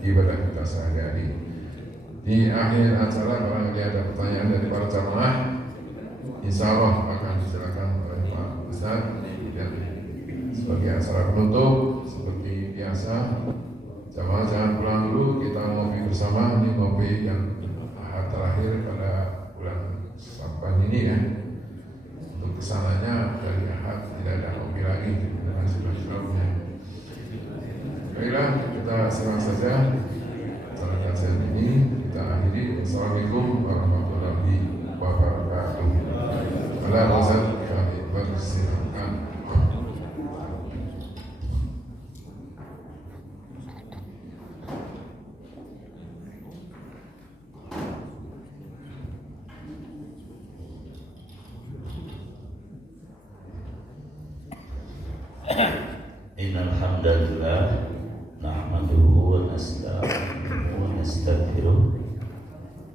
ibadah kita sehari-hari. Di akhir acara barangkali ada pertanyaan dari para jamaah, insya Allah akan disilakan oleh Pak Ustaz. Dan sebagai acara penutup seperti biasa, jamaah jangan pulang dulu, kita ngopi bersama. Ini ngopi yang ahad terakhir pada bulan Saban ini ya. Untuk kesananya dari ahad tidak ada ngopi lagi dengan sebelum-sebelumnya. Baiklah, kita simak saja acara kajian ini. Kita akhiri. Assalamualaikum warahmatullahi wabarakatuh. Ala Ustaz kami bersilakan. Innal hamdalillah nahmaduhu wa nasta'inuhu wa nastaghfiruh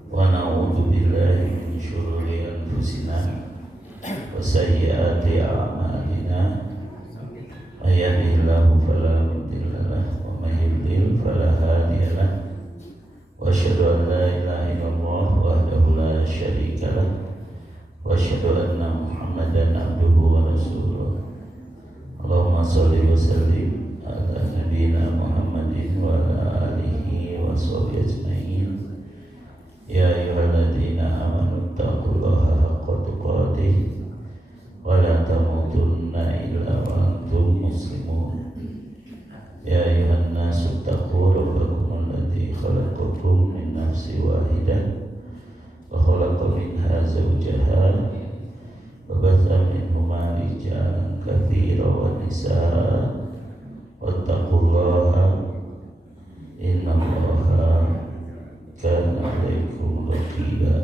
wa na'udzu billahi min shururi anfusina wa sayyiati a'malina. May yahdihillahu fala mudilla lahu wa may yudlil fala hadiya lahu. Wa asyhadu an la ilaha illallah wahdahu la syarika lahu wa asyhadu anna Muhammadan abduhu wa rasuluh. Allahumma sholli wa sallim ala nabiyyina Muhammadin wa ala alihi wa sahbihi ajma'in. Ya ayyuhalladzina amanu taqullaha haqqa tuqatih wa la tamutunna illa wa antum muslimun. Ya ayyuhan nasu taqu rabbakum alladzi khalaqakum min nafsin wahidah wa khalaqa minha zawjaha wa batha minhuma rijalan katsiran wa nisaa wattaqullaha innallaha kana 'alaikum raqiba.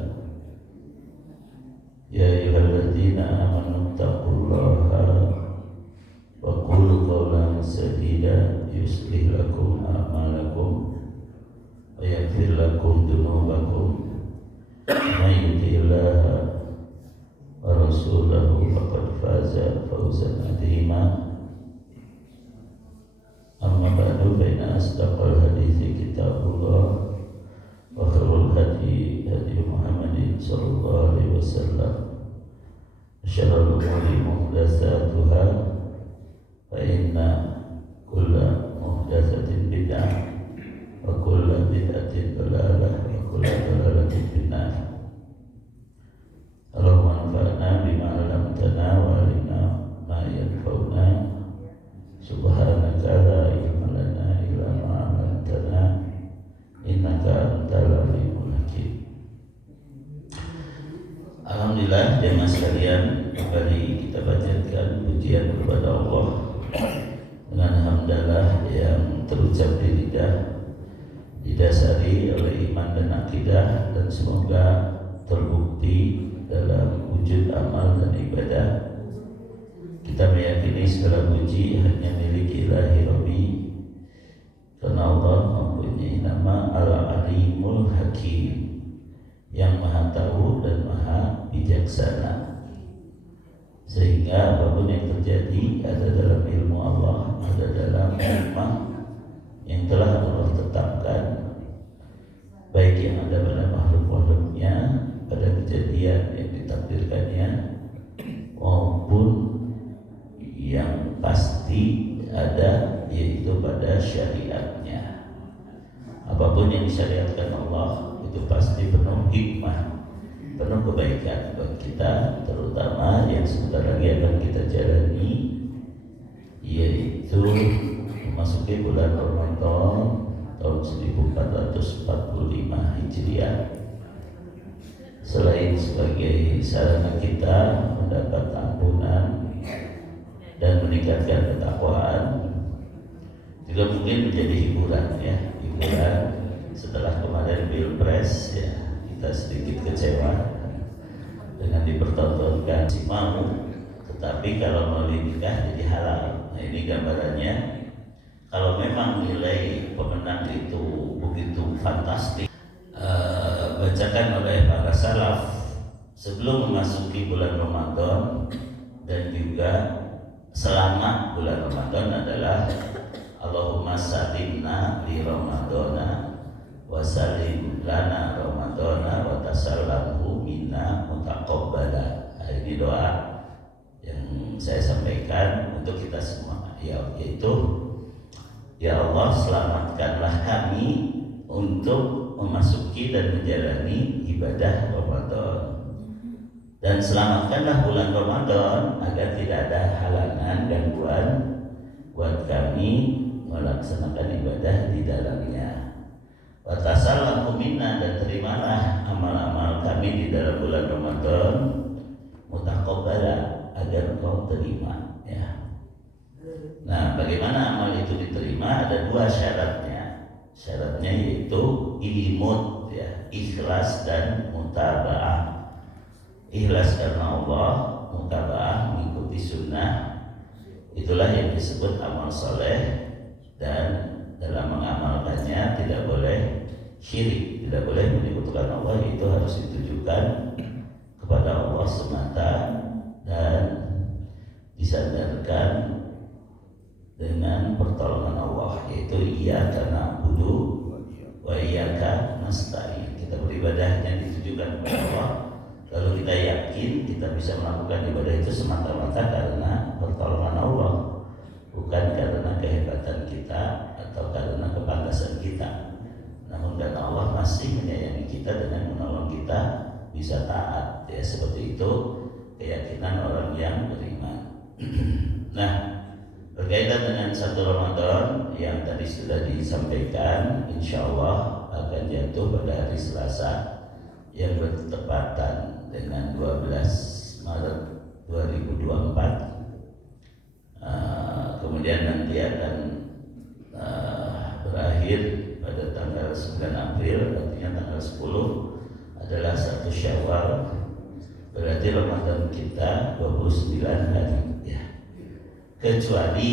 Ya ayyuhalladzina amanu taqullaha wa qulu qawlan sadida yuslih lakum a'malakum wa yaghfir lakum dhunubakum. May yuti'illaha wa rasulahu faqad faza fawzan 'azima. Amma ba'du, fa inna asdaqal hadithi kitabullah wa khairul hadi hadi Muhammadin sallallahu alaihi wasallam. Syarrul umuri muhdatsatuha fa inna kulla muhdatsatin bid'ah wa kulla bid'atin dhalalah wa kulla dhalalatin finnar. Allahumma anfa'na bima 'allamtana wa 'allimna ma yanfa'una. Subhanaka la ilma lana illa ma 'allamtana innaka antal alimul hakim. Alhamdulillah, jemaah sekalian, kembali kita panjatkan pujian kepada Allah dengan hamdalah yang terucap di lidah, didasari oleh iman dan akidah, dan semoga terbukti dalam wujud amal dan ibadah. Kita meyakini segala puji hanya milik Ilahi Rabbi, karena Allah mempunyai nama Al-Alimul Hakim, yang maha tahu dan maha bijaksana, sehingga apapun yang terjadi ada dalam ilmu Allah, ada dalam hikmah yang telah Allah tetapkan, baik yang ada pada makhluk-makhluknya, pada kejadian yang ditakdirkannya, maupun yang pasti ada, yaitu pada syariatnya. Apapun yang disyariatkan Allah itu pasti penuh hikmah, penuh kebaikan bagi kita, terutama yang sebentar lagi akan kita jalani, yaitu memasuki bulan Ramadan tahun 1445 Hijriah. Selain sebagai sarana kita mendapat ampunan dan meningkatkan ketakwaan, juga mungkin menjadi hiburan ya, hiburan setelah kemarin Pilpres ya, kita sedikit kecewa dengan dipertontonkan si mau, tetapi kalau mau nikah jadi halal. Nah, ini gambarannya. Kalau memang nilai pemenang itu begitu fantastik, bacakan oleh para salaf sebelum memasuki bulan Ramadan dan juga selama bulan Ramadan adalah Allahumma salimna li Ramadana wa salim lana ramadhana wa tasallamhu minna mutaqabbala. Ini doa yang saya sampaikan untuk kita semua, yaitu ya Allah, selamatkanlah kami untuk memasuki dan menjalani ibadah Ramadan, dan selamatkanlah bulan Ramadan agar tidak ada halangan gangguan buat kami melaksanakan ibadah di dalamnya. Wa tasallamhu minna, dan terimalah amal-amal kami di dalam bulan Ramadan mutaqabbala, agar Engkau terima, ya. Nah, bagaimana amal itu diterima? Ada dua syaratnya. Syaratnya yaitu ilimut, ya, ikhlas dan mutaba'ah. Ikhlas karena Allah, mutaba'ah mengikuti sunnah. Itulah yang disebut amal soleh, dan dalam mengamalkannya tidak boleh syirik, tidak boleh menyekutukan Allah. Itu harus ditujukan kepada Allah semata dan disandarkan dengan pertolongan Allah, yaitu iyyaka na'budu wa iyyaka nasta'in. Kita beribadahnya ditujukan kepada Allah, lalu kita yakin kita bisa melakukan ibadah itu semata-mata karena pertolongan Allah, bukan karena kehebatan kita atau karena kepantasan kita. Namun karena Allah masih menyayangi kita dengan menolong kita bisa taat, ya. Seperti itu keyakinan orang yang beriman. Nah, berkaitan dengan 1 Ramadan yang tadi sudah disampaikan, insya Allah akan jatuh pada hari Selasa yang bertepatan dengan 12 Maret 2024. Kemudian nanti akan berakhir pada tanggal 9 April, artinya tanggal 10 adalah 1 Syawal, berarti Ramadan kita 29 hari, ya. Kecuali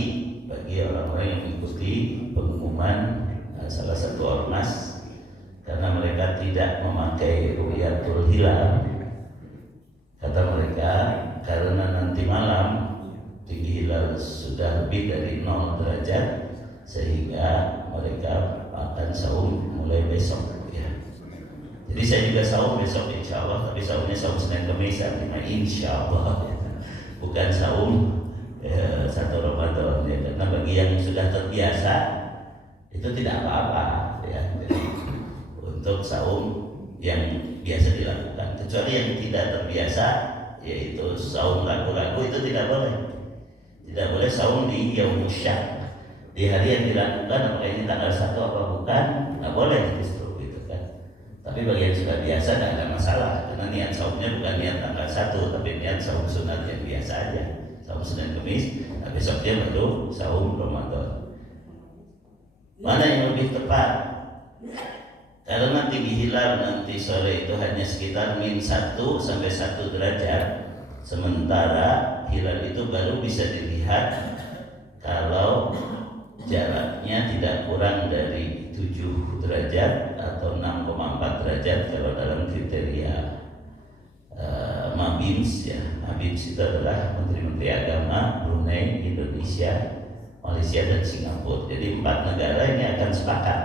bagi orang-orang yang mengikuti pengumuman salah satu ormas, karena mereka tidak memakai ru'yatul hilal. Kata mereka, karena nanti malam tinggi hilal sudah lebih dari 0 derajat, sehingga mereka akan saum mulai besok, ya. Jadi saya juga saum besok insya Allah, tapi saumnya saum Senin Kamis, artinya insya Allah, ya. Bukan saum 1 Ramadan, ya. Karena bagi yang sudah terbiasa itu tidak apa-apa, ya. Jadi untuk saum yang biasa dilakukan, kecuali yang tidak terbiasa, yaitu saum ragu-ragu, itu tidak boleh. Tidak boleh saum di yaum syak, di hari yang dilakukan, apakah ini tanggal 1 apa bukan, nggak boleh justru, gitu kan. Tapi bagi yang sudah biasa tidak ada masalah, karena niat saumnya bukan niat tanggal 1, tapi niat saum sunat yang biasa aja, saum Senin Kamis. Nah, besoknya baru saum Ramadan. Mana yang lebih tepat? Karena tinggi hilal nanti sore itu hanya sekitar -1 sampai 1 derajat, sementara hilal itu baru bisa dilihat kalau jaraknya tidak kurang dari 7 derajat atau 6,4 derajat kalau dalam kriteria MABIMS, ya. MABIMS itu adalah Menteri-Menteri Agama Brunei, Indonesia, Malaysia, dan Singapura. Jadi 4 negara ini akan sepakat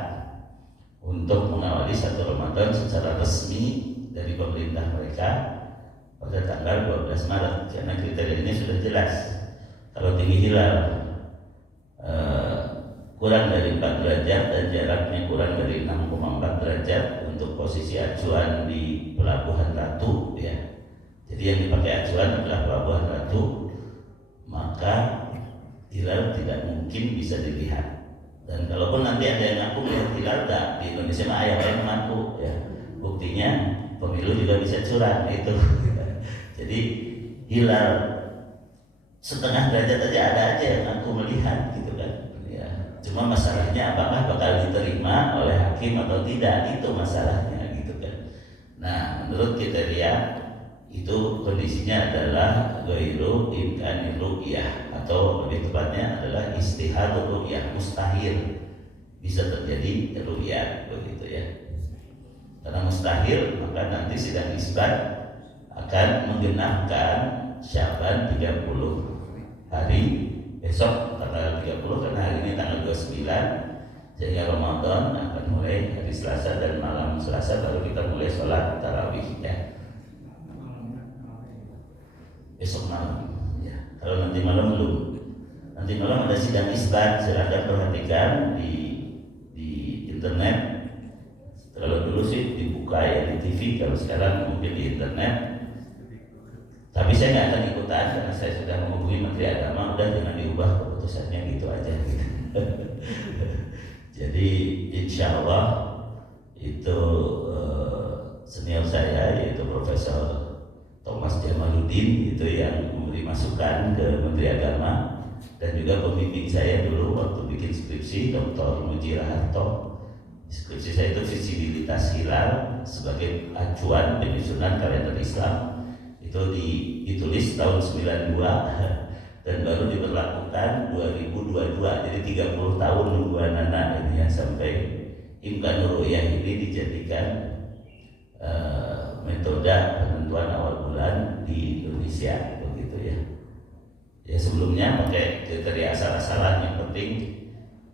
untuk mengawali 1 Ramadan secara resmi dari pemerintah mereka pada tanggal 12 Maret, karena kriterianya sudah jelas. Kalau tinggi hilal kurang dari 4 derajat dan jaraknya kurang dari 6,4 derajat untuk posisi acuan di Pelabuhan Ratu, ya. Jadi yang dipakai acuan adalah Pelabuhan Ratu, maka hilal tidak mungkin bisa dilihat. Dan kalaupun nanti ada yang ngaku lihat hilal, di Indonesia mah ayah yang ngaku, ya. Buktinya pemilu juga bisa curang itu. Jadi hilal setengah derajat aja ada aja yang ngaku melihat, gitu kan. Ya, cuma masalahnya apakah bakal diterima oleh hakim atau tidak, itu masalahnya, gitu kan. Nah, menurut kriteria itu kondisinya adalah ghairu imkanil ru'yah, atau lebih tepatnya adalah istihadul ru'yah, mustahil bisa terjadi ru'yah, begitu, ya. Karena mustahil, maka nanti sidang isbat akan menggenapkan Syaban 30 hari besok tanggal 30, karena hari ini tanggal 29. Sehingga Ramadan akan mulai hari Selasa dan malam Selasa baru kita mulai sholat tarawih ya. Besok malam ya. Kalau nanti malam belum. Nanti malam ada sidang isbat, silakan perhatikan di internet. Kalau dulu sih dibuka ya di TV, kalau sekarang mungkin di internet. Tapi saya nggak akan ikutan karena saya sudah menghubungi Menteri Agama, udah jangan diubah keputusannya gitu aja. Gitu. Jadi insya Allah itu senior saya yaitu Profesor Thomas Jamaluddin itu yang memberi masukan ke Menteri Agama, dan juga pembimbing saya dulu waktu bikin skripsi Dr. Muji Raharto. Skripsi saya itu visibilitas hilal sebagai acuan penyusunan kalender Islam. Itu ditulis tahun 92 dan baru diberlakukan 2022. Jadi 30 tahun nungguan anak ini ya, sampai Imkanur Ru'yah ini dijadikan metode penentuan awal bulan di Indonesia begitu ya. Ya sebelumnya pakai kriteria asal-asalan, yang penting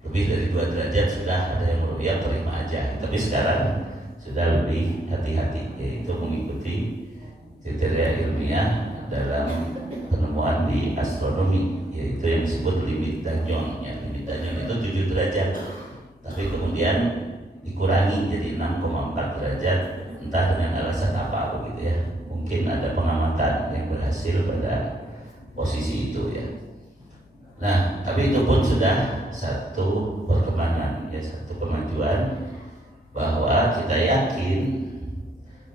lebih dari 2 derajat sudah ada yang ru'yah, terima aja. Tapi sekarang sudah lebih hati-hati, yaitu mengikuti kriteria ilmiah dalam penemuan di astronomi, yaitu yang disebut limit Danjon. Ya, limit Danjon itu 7 derajat, tapi kemudian dikurangi jadi 6,4 derajat, entah dengan alasan apa begitu ya. Mungkin ada pengamatan yang berhasil pada posisi itu ya. Nah, tapi itu pun sudah satu perkembangan ya, satu kemajuan, bahwa kita yakin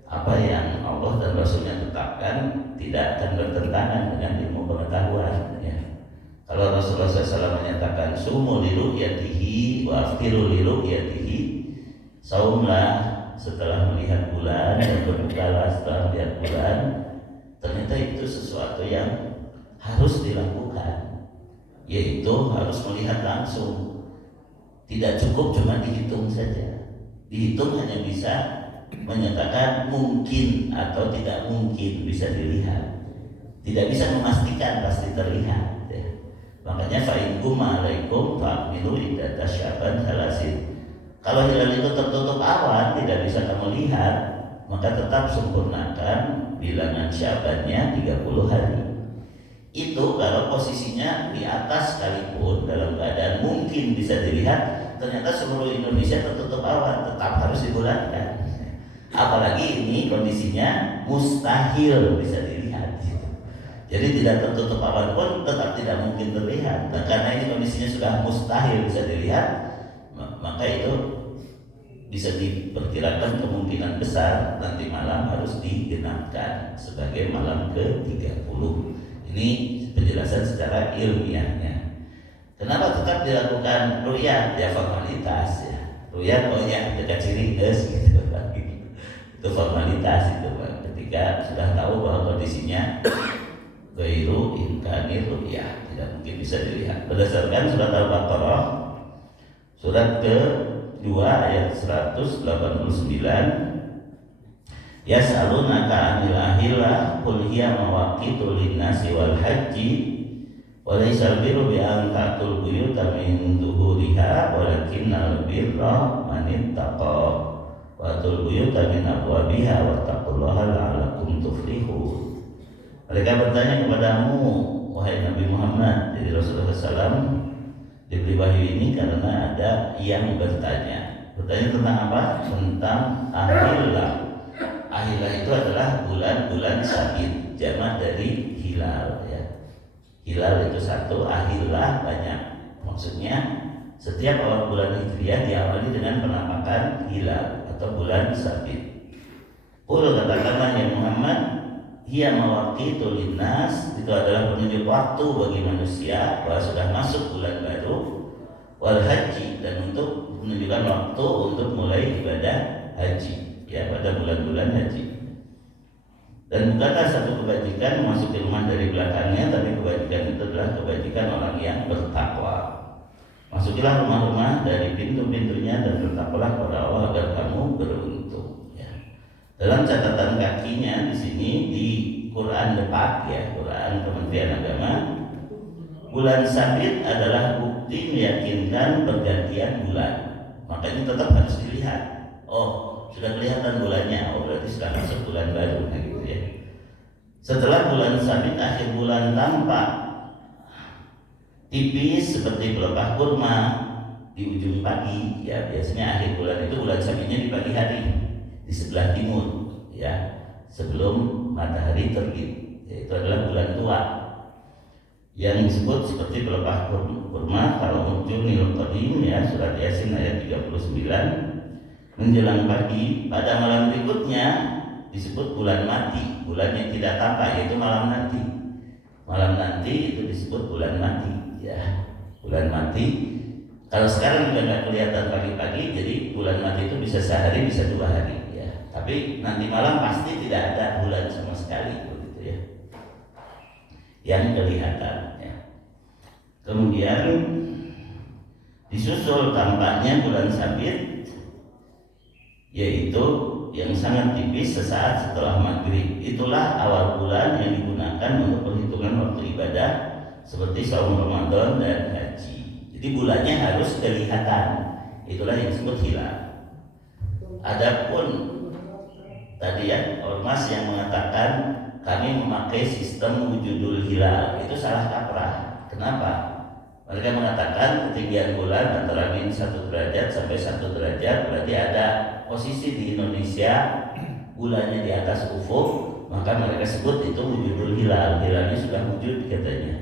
apa yang Allah dan Rasulnya tetapkan tidak akan bertentangan dengan ilmu pengetahuan ya. Kalau Rasulullah SAW menyatakan sumu li ru'yatihi wa aftiru li ru'yatihi, saumlah setelah melihat bulan dan berbukalah setelah melihat bulan, ternyata itu sesuatu yang harus dilakukan, yaitu harus melihat langsung. Tidak cukup cuma dihitung saja. Dihitung hanya bisa menyatakan mungkin atau tidak mungkin, bisa dilihat. Tidak bisa memastikan pasti terlihat ya. Makanya fa'inkum alaikum fa'amilu iddata Sya'ban salasin. Kalau hilal itu tertutup awan, tidak bisa kamu lihat, maka tetap sempurnakan bilangan Sya'bannya 30 hari. Itu kalau posisinya di atas sekalipun dalam keadaan mungkin bisa dilihat, ternyata seluruh Indonesia tertutup awan, tetap harus dibulatkan. Apalagi ini kondisinya mustahil bisa dilihat gitu. Jadi tidak tertutup awan pun tetap tidak mungkin terlihat. Nah, karena ini kondisinya sudah mustahil bisa dilihat, maka itu bisa diperkirakan kemungkinan besar nanti malam harus digenapkan sebagai malam ke-30. Ini penjelasan secara ilmiahnya. Kenapa tetap dilakukan ru'yah? Ya formalitas ya. Ru'yah pokoknya dekat ciri gitu. Itu formalitas itu Pak. Ketika sudah tahu bahwa kondisinya ghairu imkanir ru'yah, tidak mungkin bisa dilihat. Berdasarkan surat Al-Baqarah surat ke-2 ayat 189, yas'alunaka 'anil ahillah qul hiya mawaqitu lin-nasi wal haji wa laysal birru bi an ta'tul buyuta min zuhuriha walakinnal birra man ittaqa wa atul buyuta min abwabiha wattaqullaha la'allakum tuflihun. Mereka bertanya kepadamu wahai Nabi Muhammad, jadi Rasulullah SAW diberi wahyu ini karena ada yang bertanya tentang apa? Tentang ahillah. Ahillah itu adalah bulan-bulan sabit, jamak dari hilal ya. Hilal itu satu, ahillah banyak. Maksudnya setiap awal bulan Hijriah diawali dengan penampakan hilal atau bulan sabit. Qul katakanlah ya Muhammad, hiya mawaqitu linnas, itu adalah penunjuk waktu bagi manusia bahwa sudah masuk bulan baru, wal haji, dan untuk menunjukkan waktu untuk mulai ibadah haji ya pada bulan-bulan haji. Dan bukanlah satu kebajikan memasuki rumah dari belakangnya, tapi kebajikan itu adalah kebajikan orang yang bertakwa. Masukilah rumah-rumah dari pintu-pintunya dan bertakwalah kepada Allah agar kamu beruntung. Ya. Dalam catatan kakinya di sini di Quran depak ya, Quran Kementerian Agama, bulan sabit adalah bukti meyakinkan pergantian bulan. makanya tetap harus dilihat. Oh, sudah kelihatan bulannya, oh berarti sudah masuk bulan baru, nah gitu ya. Setelah bulan sabit akhir bulan tampak tipis seperti pelepah kurma di ujung pagi, ya biasanya akhir bulan itu bulan sabitnya di pagi hari di sebelah timur, ya sebelum matahari terbit, yaitu adalah bulan tua yang disebut seperti pelepah kurma kalau muncul nil qadim, ya surat Yasin ayat 39. Menjelang pagi pada malam berikutnya disebut bulan mati, bulan yang tidak tampak, yaitu malam nanti. Malam nanti itu disebut bulan mati, ya bulan mati. Kalau sekarang juga nggak kelihatan pagi-pagi, jadi bulan mati itu bisa sehari bisa 2 hari, ya. Tapi nanti malam pasti tidak ada bulan sama sekali, begitu ya. Yang kelihatan, ya. Kemudian disusul tampaknya bulan sabit, yaitu yang sangat tipis sesaat setelah maghrib. Itulah awal bulan yang digunakan untuk perhitungan waktu ibadah seperti saum Ramadan dan haji. Jadi bulannya harus kelihatan, itulah yang disebut hilal. Adapun tadi ya ormas yang mengatakan kami memakai sistem wujudul hilal, itu salah kaprah. Kenapa? Mereka mengatakan ketinggian bulan antara min 1 derajat sampai 1 derajat, berarti ada posisi di Indonesia bulannya di atas ufuk, maka mereka sebut itu wujudul hilal. Hilalnya sudah wujud katanya.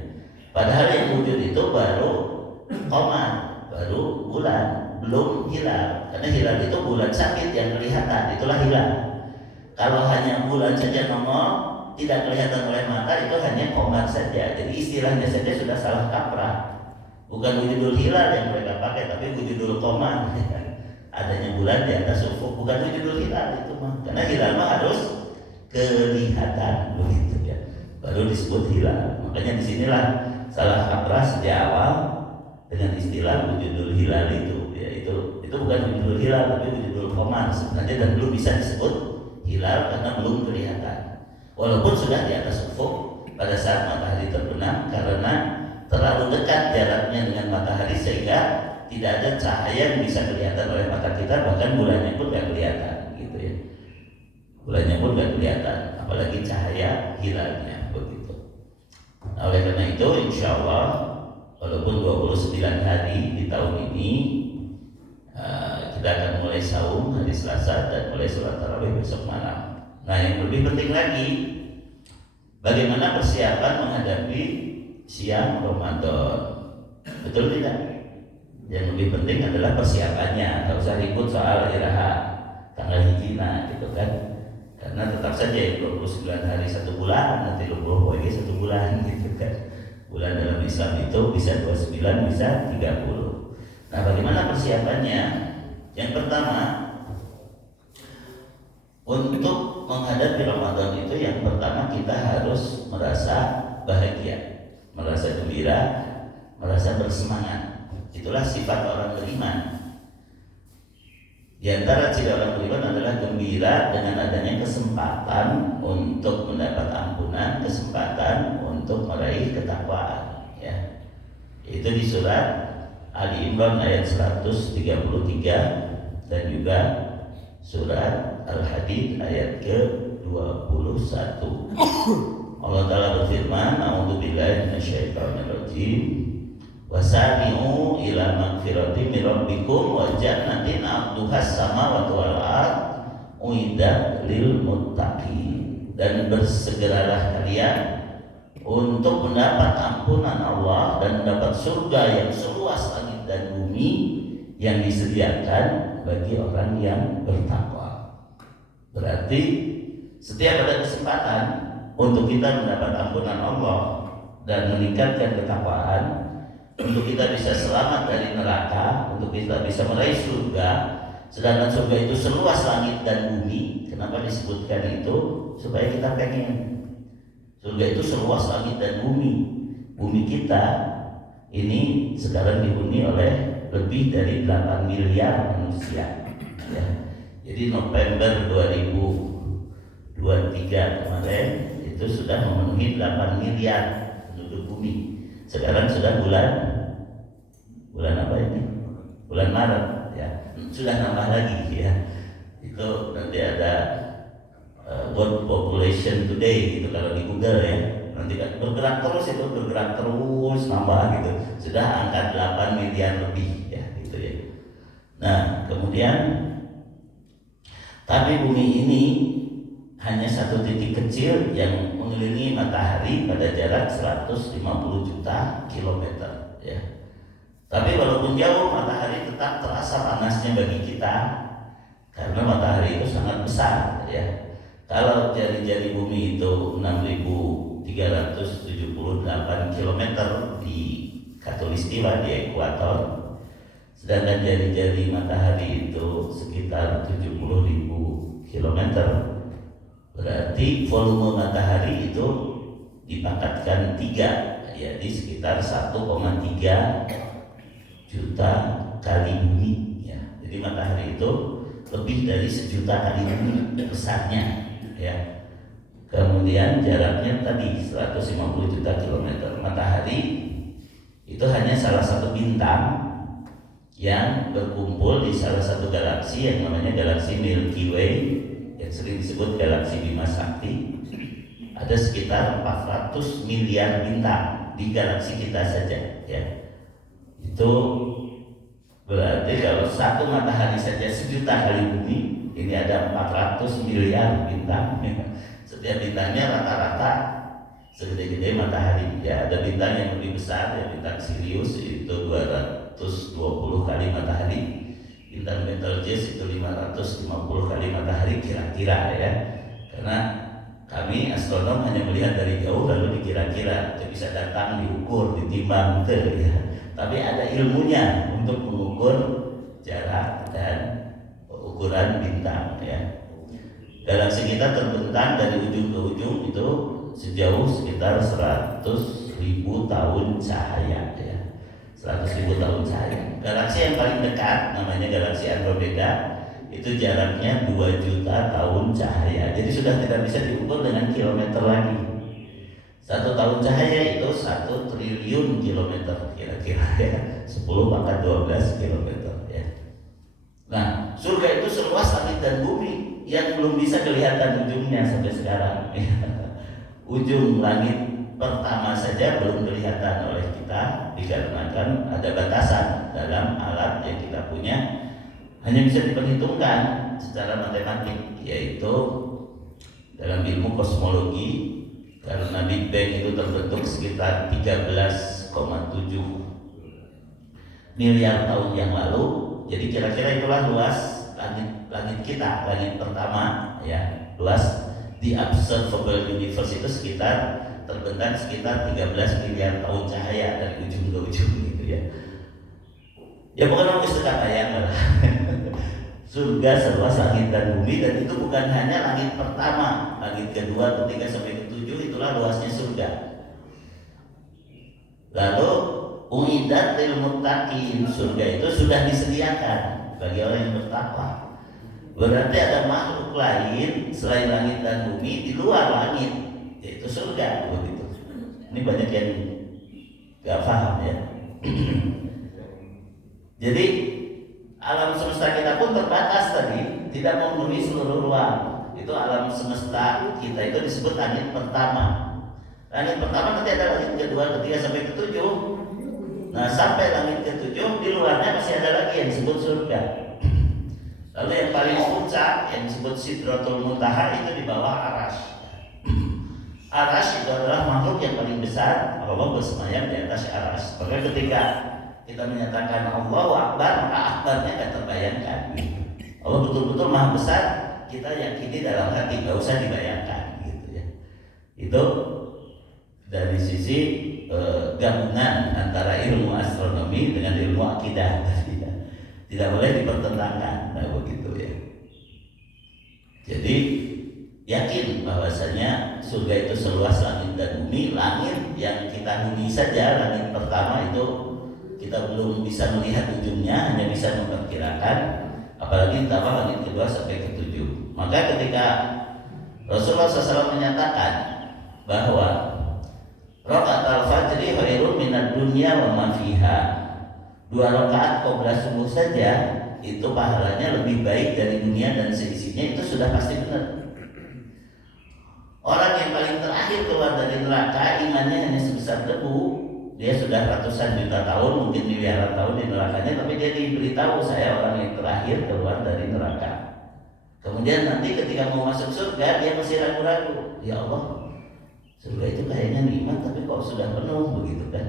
Padahal yang wujud itu baru qamar, baru bulan, belum hilal. Karena hilal itu bulan sakit yang kelihatan, itulah hilal. Kalau hanya bulan saja nongol tidak kelihatan oleh mata, itu hanya qamar saja. Jadi istilahnya saja sudah salah kaprah. Bukan wujudul hilal yang mereka pakai, tapi wujudul qamar. Adanya bulan di atas ufuk, bukan wujudul hilal itu mah. Karena hilal mah harus kelihatan, begitu ya. Baru disebut hilal. Makanya disinilah salah kaprah sejak awal dengan istilah wujudul hilal itu. Ya itu bukan wujudul hilal, tapi wujudul qamar sebenarnya, dan belum bisa disebut hilal karena belum kelihatan. Walaupun sudah di atas ufuk pada saat matahari terbenam, karena terlalu dekat jaraknya dengan matahari sehingga tidak ada cahaya yang bisa kelihatan oleh mata kita, bahkan bulannya pun nggak kelihatan, gitu ya. Bulannya pun nggak kelihatan, apalagi cahaya hilalnya, begitu. Nah, oleh karena itu, insya Allah, walaupun 29 hari di tahun ini, kita akan mulai saum hari Selasa dan mulai sholat tarawih besok malam. Nah, yang lebih penting lagi, bagaimana persiapan menghadapi siang Ramadan, betul tidak? Yang lebih penting adalah persiapannya, nggak usah ribut soal iraha tanggal hijina gitu kan, karena tetap saja 29 hari 1 bulan, nanti 20 lagi 1 bulan gitu kan. Bulan dalam Islam itu bisa 29, bisa 30. Nah, bagaimana persiapannya? Yang pertama, untuk menghadapi Ramadan itu yang pertama kita harus merasa bahagia, merasa gembira, merasa bersemangat. Itulah sifat orang beriman. Di antara ciri orang beriman adalah gembira dengan adanya kesempatan untuk mendapat ampunan, kesempatan untuk meraih ketakwaan, ya. Itu di surat Ali Imran ayat 133 dan juga surat Al-Hadid ayat ke-21. Allah Ta'ala berfirman, A'udzubillahi minasyaitonirrajim. Wasari'u ila magfiratin min rabbikum wa jannatin 'arduhas samawati wal ard uiddat lil muttaqin. Dan bersegeralah kalian untuk mendapat ampunan Allah dan mendapat surga yang seluas langit dan bumi yang disediakan bagi orang yang bertakwa. Berarti setiap ada kesempatan untuk kita mendapat ampunan Allah dan meningkatkan ketakwaan, untuk kita bisa selamat dari neraka, untuk kita bisa meraih surga, sedangkan surga itu seluas langit dan bumi. Kenapa disebutkan itu? Supaya kita pengen. Surga itu seluas langit dan bumi. Bumi kita ini sekarang dihuni oleh lebih dari 8 miliar manusia, ya. Jadi November 2023 kemarin itu sudah memenuhi 8 miliar penduduk bumi. Sekarang sudah bulan apa ini? Bulan Maret, ya. sudah nambah lagi ya. Itu nanti ada World Population Today gitu kalau di Google ya. Nanti kan bergerak terus nambah gitu. Sudah angka 8 miliar lebih ya gitu ya. Nah, kemudian tapi bumi ini hanya satu titik kecil yang mengelilingi matahari pada jarak 150 juta kilometer ya. Tapi walaupun jauh, matahari tetap terasa panasnya bagi kita karena matahari itu sangat besar ya. Kalau jari-jari bumi itu 6.378 km di khatulistiwa di ekuator, sedangkan jari-jari matahari itu sekitar 70.000 km. Berarti volume matahari itu dipangkatkan 3, jadi sekitar 1,3 juta kali bumi ya. Jadi matahari itu lebih dari 1 juta kali bumi besarnya ya. Kemudian jaraknya tadi 150 juta kilometer. Matahari itu hanya salah satu bintang yang berkumpul di salah satu galaksi yang namanya galaksi Milky Way, yang sering disebut galaksi Bima Sakti. Ada sekitar 400 miliar bintang di galaksi kita saja ya. Itu berarti kalau satu matahari saja 1 juta kali bumi, ini ada 400 miliar bintang. Setiap bintangnya rata-rata segede-gede matahari ya. Ada bintang yang lebih besar ya, bintang Sirius itu 220 kali matahari, bintang Betelgeuse itu 550 kali matahari kira-kira ya. Karena kami astronom hanya melihat dari jauh lalu dikira-kira, itu bisa datang diukur, ditimbang gitu ya. Tapi ada ilmunya untuk mengukur jarak dan ukuran bintang ya. Galaksi kita terbentang dari ujung ke ujung itu sejauh sekitar 100.000 tahun cahaya ya. 100.000 tahun cahaya. Galaksi yang paling dekat namanya galaksi Andromeda, itu jaraknya 2 juta tahun cahaya. Jadi sudah tidak bisa diukur dengan kilometer lagi. 1 tahun cahaya itu 1 triliun kilometer kira-kira ya. 10⁻12 kilometer ya. Nah, surga itu seluas langit dan bumi yang belum bisa kelihatan ujungnya sampai sekarang ya. Ujung langit pertama saja belum kelihatan oleh kita dikarenakan ada batasan dalam alat yang kita punya, hanya bisa diperhitungkan secara matematik, yaitu dalam ilmu kosmologi. Karena Big Bang itu terbentuk sekitar 13,7 miliar tahun yang lalu. Jadi kira-kira itulah luas langit kita, langit pertama ya. Luas di observable universe itu sekitar terbentang sekitar 13 miliar tahun cahaya dari ujung ke ujung gitu ya. Ya bukan harus dekat bayang lah. Surga seluas langit dan bumi, dan itu bukan hanya langit pertama, langit kedua, ketiga sampai ketujuh itulah luasnya surga. Lalu uidat lil muttaqin, surga itu sudah disediakan bagi orang yang bertakwa. Berarti ada makhluk lain selain langit dan bumi di luar langit, yaitu surga begitu. Ini banyak yang gak paham ya. Jadi alam semesta kita pun terbatas tadi, tidak memenuhi seluruh ruang. Itu alam semesta kita itu disebut langit pertama. Langit pertama nanti ada langit kedua, ketiga sampai ketujuh. Nah sampai langit ketujuh di luarnya masih ada lagi yang disebut surga. Lalu yang paling puncak yang disebut Sidratul Muntaha itu di bawah Arash. Arash itu adalah makhluk yang paling besar. Allah bersemayam di atas Arash. Maka ketika kita menyatakan Allahu Akbar, maka akbarnya akan terbayangkan. Allah betul-betul maha besar, kita yakini dalam hati, gak usah dibayangkan gitu ya. Itu dari sisi gabungan antara ilmu astronomi dengan ilmu akidah ya. Tidak boleh dipertentangkan, nah begitu ya. Jadi yakin bahwasanya surga itu seluas langit dan bumi. Langit yang kita huni saja, langit pertama itu kita belum bisa melihat ujungnya, hanya bisa memperkirakan, apalagi ditambah langit kedua sampai ketujuh. Maka ketika Rasulullah SAW menyatakan bahwa rakaat al-fajri khairun minad dunya wa ma fiha, 2 rakaat qabla subuh saja itu pahalanya lebih baik dari dunia dan seisinya, itu sudah pasti benar. Orang yang paling terakhir keluar dari neraka imannya hanya sebesar debu, dia sudah ratusan juta tahun, mungkin miliaran tahun di nerakanya, tapi dia diberitahu saya orang yang terakhir keluar dari neraka. Kemudian nanti ketika mau masuk surga dia masih ragu-ragu, ya Allah, surga itu kayaknya nikmat tapi kok sudah penuh begitu kan?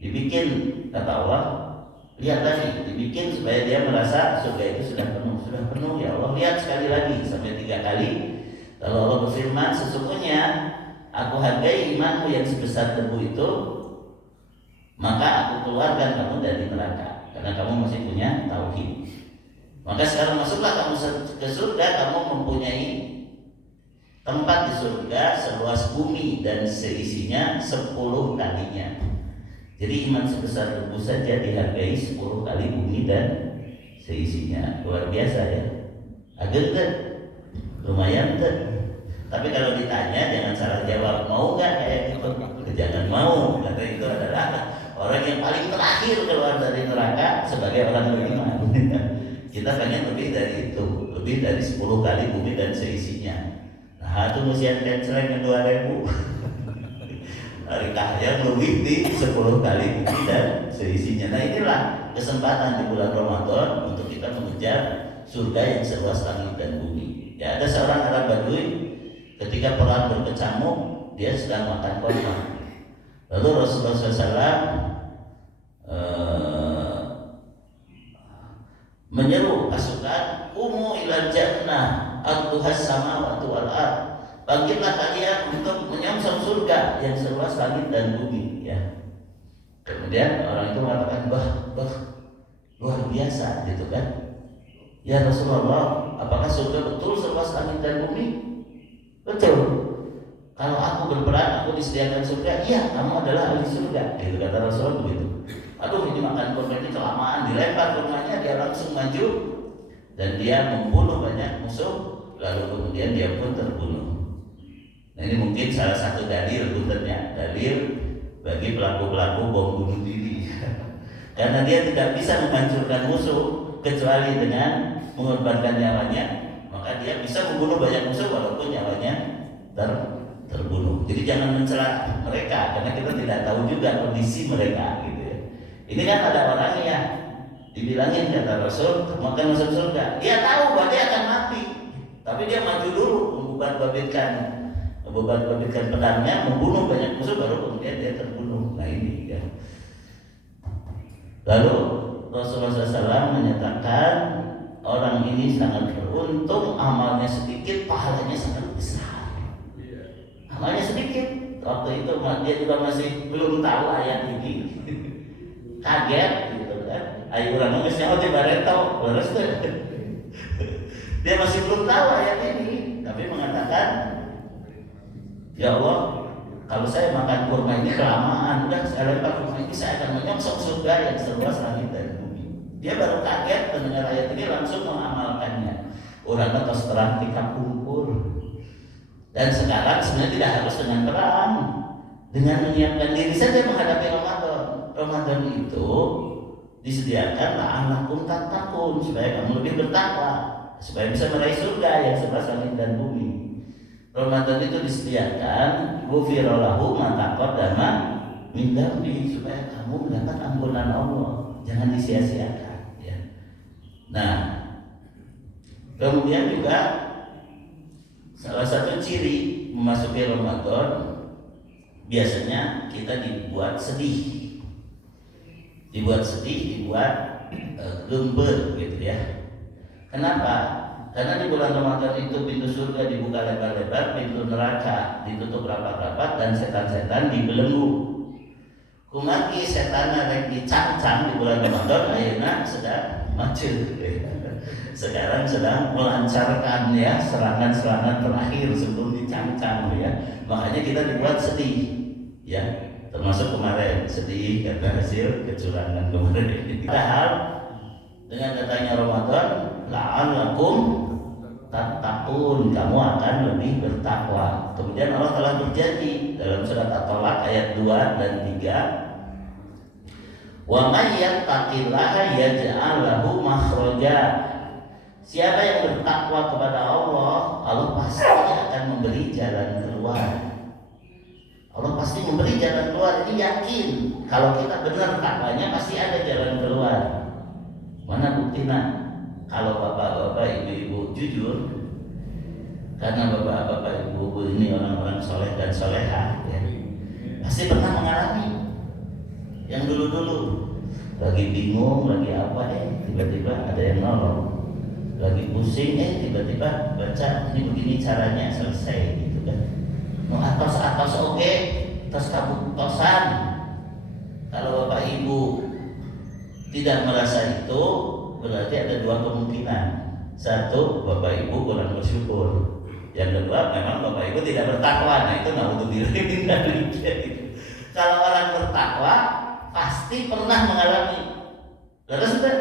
Dibikin, kata Allah, lihat lagi, dibikin supaya dia merasa surga itu sudah penuh ya Allah, lihat sekali lagi sampai 3 kali. Kalau Allah berfirman, sesungguhnya aku hargai imanmu yang sebesar debu itu, maka aku keluarkan kamu dari neraka karena kamu masih punya tauhid. Maka sekarang masuklah kamu ke surga, kamu mempunyai tempat di surga seluas bumi dan seisinya 10 kalinya. Jadi iman sebesar debu saja dihargai 10 kali bumi dan seisinya. Luar biasa ya. Agak kan? Lumayan kan? Tapi kalau ditanya jangan salah jawab, mau nggak kayak gitu? Jangan mau, karena itu adalah orang yang paling terakhir keluar dari neraka sebagai orang beriman. Kita pengen lebih dari itu, lebih dari 10 kali bumi dan seisinya. Nah itu musian canceleng yang 2000 hari kaya lebih di 10 kali bumi dan seisinya. Nah inilah kesempatan di bulan Ramadan untuk kita mengejar surga yang seluas langit dan bumi. Ya, ada seorang Arab Badui ketika perang berkecamuk, dia sedang makan korma. Lalu Rasulullah SAW menyeru pasukan, "Umu ilal jannah arduhas samawati wal ardh." Bangkitlah kalian untuk menyongsong surga yang seluas langit dan bumi, ya. Kemudian orang itu mengatakan, bah, luar biasa gitu kan. Ya Rasulullah, apakah surga betul seluas langit dan bumi? Betul. Kalau aku berperan, aku disediakan surga, iya kamu adalah ahli surga, gitu kata Rasulullah begitu. Aduh ini makan korma ini kelamaan, dilempar kormanya, dia langsung maju dan dia membunuh banyak musuh, lalu kemudian dia pun terbunuh. Nah ini mungkin salah satu dalil bagi pelaku-pelaku bom bunuh diri. Karena dia tidak bisa menghancurkan musuh kecuali dengan mengorbankan nyawanya, maka dia bisa membunuh banyak musuh walaupun nyawanya terbunuh. Jadi jangan mencela mereka karena kita tidak tahu juga kondisi mereka gitu ya. Ini kan ada orang yang dibilangin kata Rasul kamu akan masuk surga. Dia tahu bahwa dia akan mati, tapi dia maju dulu membubat-babitkan pedangnya, membunuh banyak musuh baru kemudian dia terbunuh. Nah ini ya. Lalu Rasulullah SAW menyatakan orang ini sangat beruntung, amalnya sedikit, pahalanya sangat besar. Amalnya sedikit, waktu itu dia juga masih belum tahu ayat ini, kaget gitu kan. Ayo orang ngesnya di baretau, terus dia masih belum tahu ayat ini, tapi mengatakan, ya Allah, kalau saya makan kurma ini kelamaan, udah saya lempar kurma ini, saya akan menyongsong surga yang seluas langit dan bumi. Dia baru kaget mendengar ayat ini langsung mengamalkannya. Orang atas terang tika kumpul. Dan sekarang sebenarnya tidak harus dengan perang, dengan menyiapkan diri saja menghadapi Ramadan. Ramadan itu disediakan la'allakum tattaqun, supaya kamu lebih bertakwa, supaya bisa meraih surga yang seluas langit dan bumi. Ramadan itu disediakan ghufira lahu ma taqaddama min dzambi, supaya kamu mendapat ampunan Allah, jangan disia-siakan ya. Nah, kemudian juga salah satu ciri memasuki Ramadan biasanya kita dibuat sedih, dibuat gember gitu ya. Kenapa? Karena di bulan Ramadan itu pintu surga dibuka lebar-lebar, pintu neraka ditutup rapat-rapat, dan setan-setan dibelenggu. Kumaki setan rek dicang-cang di bulan Ramadan, ayeuna sedang maju. Sekarang sedang melancarkan ya serangan-serangan terakhir sebelum dicang-cang ya. Makanya kita dibuat sedih ya. Termasuk kemarin sedih karena hasil kecurangan kemarin. Padahal dengan datangnya Ramadan, la'allakum tattaqun, kamu akan lebih bertakwa. Kemudian Allah telah berjanji dalam surat At-Talaq ayat 2 dan 3, Wa may yattaqillaha yaj'al lahu makhraja. Siapa yang bertakwa kepada Allah, Allah pasti akan memberi jalan keluar. Allah pasti memberi jalan keluar, ini yakin. Kalau kita benar takwanya pasti ada jalan keluar. Mana buktinya? Kalau bapak-bapak, ibu-ibu jujur, karena bapak-bapak, ibu-ibu ini orang-orang soleh dan soleha, ya, pasti pernah mengalami yang dulu-dulu lagi bingung, lagi apa, tiba-tiba ada yang nolong. Lagi pusing, tiba-tiba baca ini begini caranya, selesai gitu kan. No atos oke, tos kabutosan. Kalau bapak ibu tidak merasa itu, berarti ada dua kemungkinan. Satu, bapak ibu kurang bersyukur. Yang kedua, memang bapak ibu tidak bertakwa. Nah itu naudzubillah min dzalik. Kalau orang bertakwa pasti pernah mengalami. Terus sudah,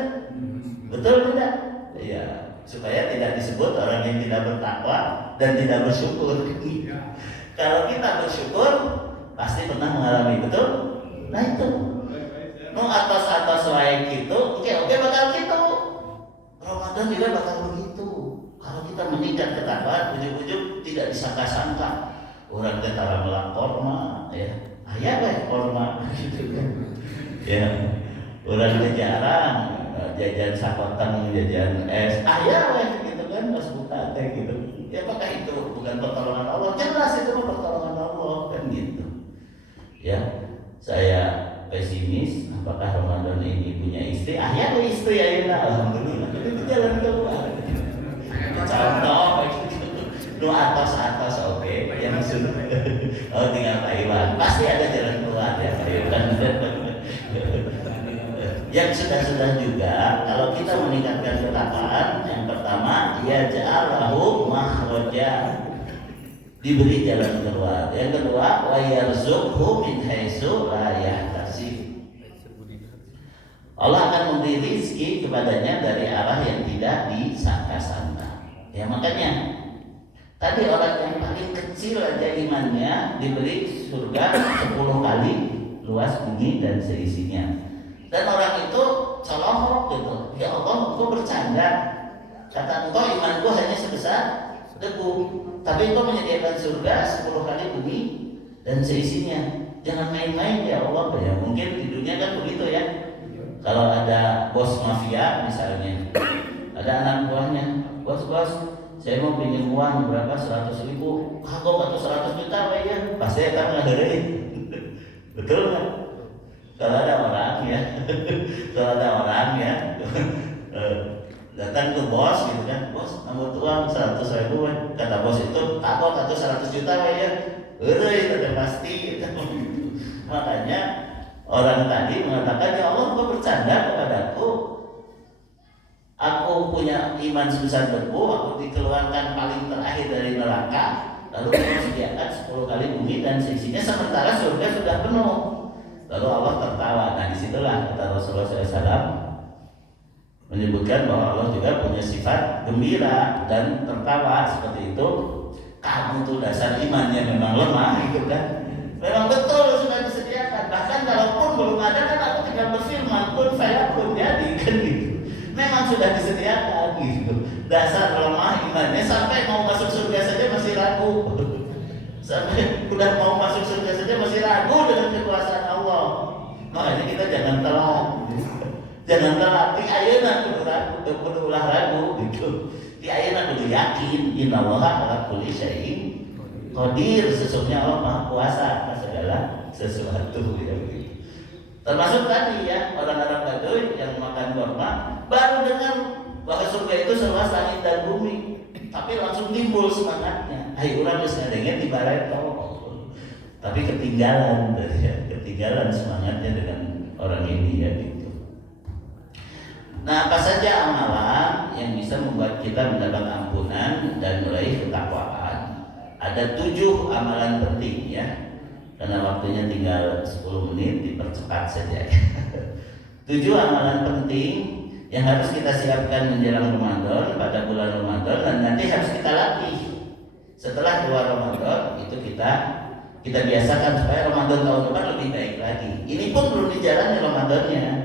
betul tidak? Iya, supaya tidak disebut orang yang tidak bertakwa dan tidak bersyukur. Kalau kita bersyukur pasti pernah mengalami, betul? Nah itu. No atas wae gitu, oke bakal gitu. Ramadan juga bakal begitu. Kalau kita meningkat ketakwaan, ujung-ujung tidak disangka-sangka. Orang tentara melapor mah, ya, ayah baik korma gitu kan. Ya, orang jarang jajan sakotan, jajan es, ayah baik gitu kan, pas buka teh gitu. Ya apakah itu bukan pertolongan Allah? Jelas itu pertolongan Allah kan gitu. Ya, saya pesimis. Apakah Ramadan ini punya istri? Ya istri ya, alhamdulillah. Itu jalan keluar. Contoh, lu atas oke. Yang sudah, tinggal Taiwan. Pasti ada jalan keluar ya Taiwan. Yang sudah juga, kalau kita meningkatkan ketakwaan, yang pertama, ya ja'alahu makhraja, diberi jalan keluar. Yang kedua, wa yarzuqhu min haitsu la yahtasib. Allah akan memberi rizki kepadanya dari arah yang tidak disangka-sangka. Ya makanya tadi orang yang paling kecil aja imannya diberi surga 10 kali luas bumi dan seisinya. Dan orang itu celohok gitu. Ya Allah, engkau bercanda. Kata engkau imanku hanya sebesar debu, tapi engkau menyediakan surga 10 kali bumi dan seisinya. Jangan main-main ya Allah. Ya mungkin di dunia kan begitu ya. Kalau ada bos mafia misalnya, ada anak buahnya, bos, saya mau pinjam uang berapa, 100.000. Kagok atau 100 juta ya, pasti akan ngadain. Betul nggak? Kalau ada orang ya, datang ke bos gitu kan, bos nambah uang 100.000, kata bos itu kagok atau 100 juta ya, udah pasti. Makanya orang tadi mengatakan, ya Allah, engkau bercanda kepadaku. Aku punya iman sebesar debu, aku dikeluarkan paling terakhir dari neraka, lalu kau sediakan 10 kali bumi dan seisinya, sementara surga sudah penuh. Lalu Allah tertawa. Nah disitulah kata Rasulullah SAW menyebutkan bahwa Allah juga punya sifat gembira dan tertawa seperti itu. Kamu tuh dasar imannya memang lemah gitu kan. Memang betul sudah disediakan. Bahkan kalaupun belum ada kan aku tinggal berfirman kun fayakun, jadi kan gitu. Memang sudah disediakan gitu. Dasar lemah imannya sampai mau masuk surga saja masih ragu. Sampai udah mau masuk surga saja masih ragu dengan kekuasaan Allah. Makanya kita jangan telat. Jangan telat. Di ayeuna kudu ulah ragu gitu. Di ayeuna kudu yakin innallaha ala kulli syai'in qadir, sesungguhnya Allah Maha Kuasa atas segala sesuatu ya begitu. Termasuk tadi ya orang-orang Baduy yang makan kurma baru dengar bahwa surga itu seluas langit dan bumi, tapi langsung timbul semangatnya. Ayo urang geus ngadenge di bareto. Tapi ketinggalan semangatnya dengan orang ini ya gitu. Nah, apa saja amalan yang bisa membuat kita mendapat ampunan dan meraih ketakwaan? Ada 7 amalan penting ya. Karena waktunya tinggal 10 menit, dipercepat saja. 7 amalan penting yang harus kita siapkan menjelang Ramadan, pada bulan Ramadan, dan nanti harus kita latih. Setelah keluar Ramadan itu kita biasakan supaya Ramadan tahun depan lebih baik lagi. Ini pun belum dijalani Ramadannya.